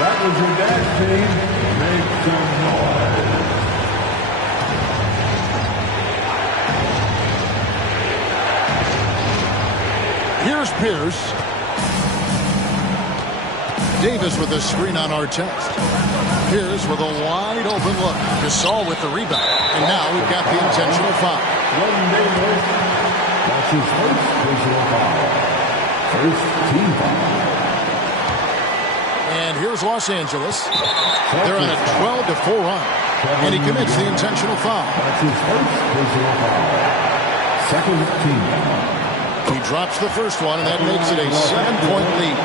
That was your dad's team. Make some noise. Here's Pierce. Davis with a screen on Artest. Pierce with a wide open look. Gasol with the rebound. And now we've got the intentional foul. That's his first personal foul. First team foul. And here's Los Angeles. They're on a 12-4 run. And he commits the intentional foul. That's his first personal foul. Second team foul. He drops the first one, and that makes it a 7-point lead.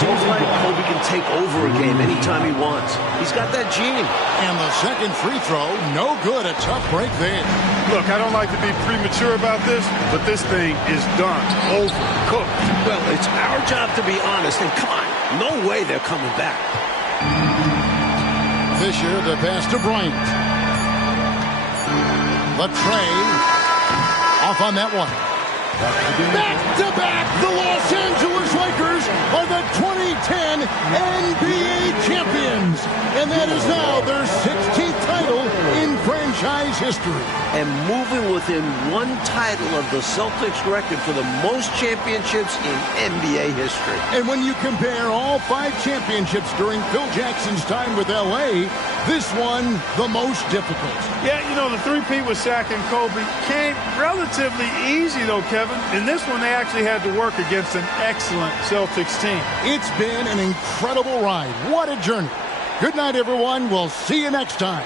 Seems like Kobe can take over a game anytime he wants. He's got that gene. And the second free throw, no good. A tough break there. Look, I don't like to be premature about this, but this thing is done, over, cooked. Well, it's our job to be honest, and come on, no way they're coming back. Fisher, the pass to Bryant. Latrey off on that one. Back-to-back, the Los Angeles Lakers are the 2010 NBA champions. And that is now their 16th title in franchise history. And moving within one title of the Celtics record for the most championships in NBA history. And when you compare all 5 championships during Phil Jackson's time with L.A., this one the most difficult. Yeah, you know, the three-peat with Shaq and Kobe came relatively easy, though, Kevin. In this one, they actually had to work against an excellent Celtics team. It's been an incredible ride. What a journey. Good night, everyone. We'll see you next time.